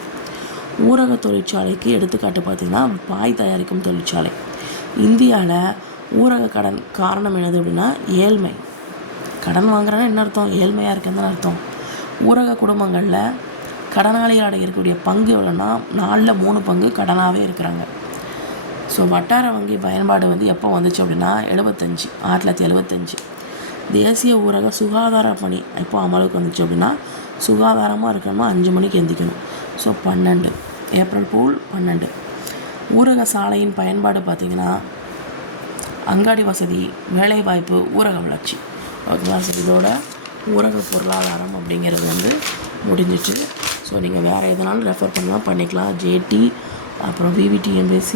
ஊரக தொழிற்சாலைக்கு எடுத்துக்காட்டு பார்த்திங்கன்னா பாய் தயாரிக்கும் தொழிற்சாலை. இந்தியாவில் ஊரக கடன் காரணம் என்னது அப்படின்னா ஏழ்மை. கடன் வாங்குறேன்னா என்ன அர்த்தம்? ஏழ்மையாக இருக்குதுன்னு அர்த்தம். ஊரக குடும்பங்களில் கடனாளிகளோட இருக்கக்கூடிய பங்கு எவ்வளோன்னா 4ல் 3 பங்கு கடனாகவே இருக்கிறாங்க. ஸோ வட்டார வங்கி பயன்பாடு வந்து எப்போ வந்துச்சு அப்படின்னா 1975. தேசிய ஊரக சுகாதார பணி எப்போ அமலுக்கு வந்துச்சு அப்படின்னா சுகாதாரமாக இருக்கணுமா 5 மணிக்கு எந்திக்கணும். So 12 April 12. ஊரக சாலையின் பயன்பாடு பார்த்திங்கன்னா அங்காடி வசதி, வேலைவாய்ப்பு, ஊரக வளர்ச்சி. ஓகேங்களா. ஸோ இதோட ஊரக பொருளாதாரம் அப்படிங்கிறது வந்து முடிஞ்சிச்சு. ஸோ நீங்கள் வேறு எதனாலும் ரெஃபர் பண்ணிக்கலாம். JT, அப்புறம் VVTMPSC,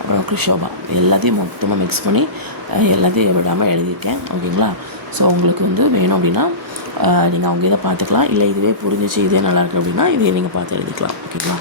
அப்புறம் கிருஷோபா, எல்லாத்தையும் மொத்தமாக மிக்ஸ் பண்ணி எல்லாத்தையும் விடாமல் எழுதியிருக்கேன். ஓகேங்களா. ஸோ உங்களுக்கு வந்து வேணும் அப்படின்னா நீங்கள் அவங்க இதை பார்த்துக்கலாம். இல்லை இதுவே புரிஞ்சிச்சு, இதே நல்லாயிருக்கு அப்படின்னா இதையே நீங்கள் பார்த்து எழுதிக்கலாம். ஓகேங்களா.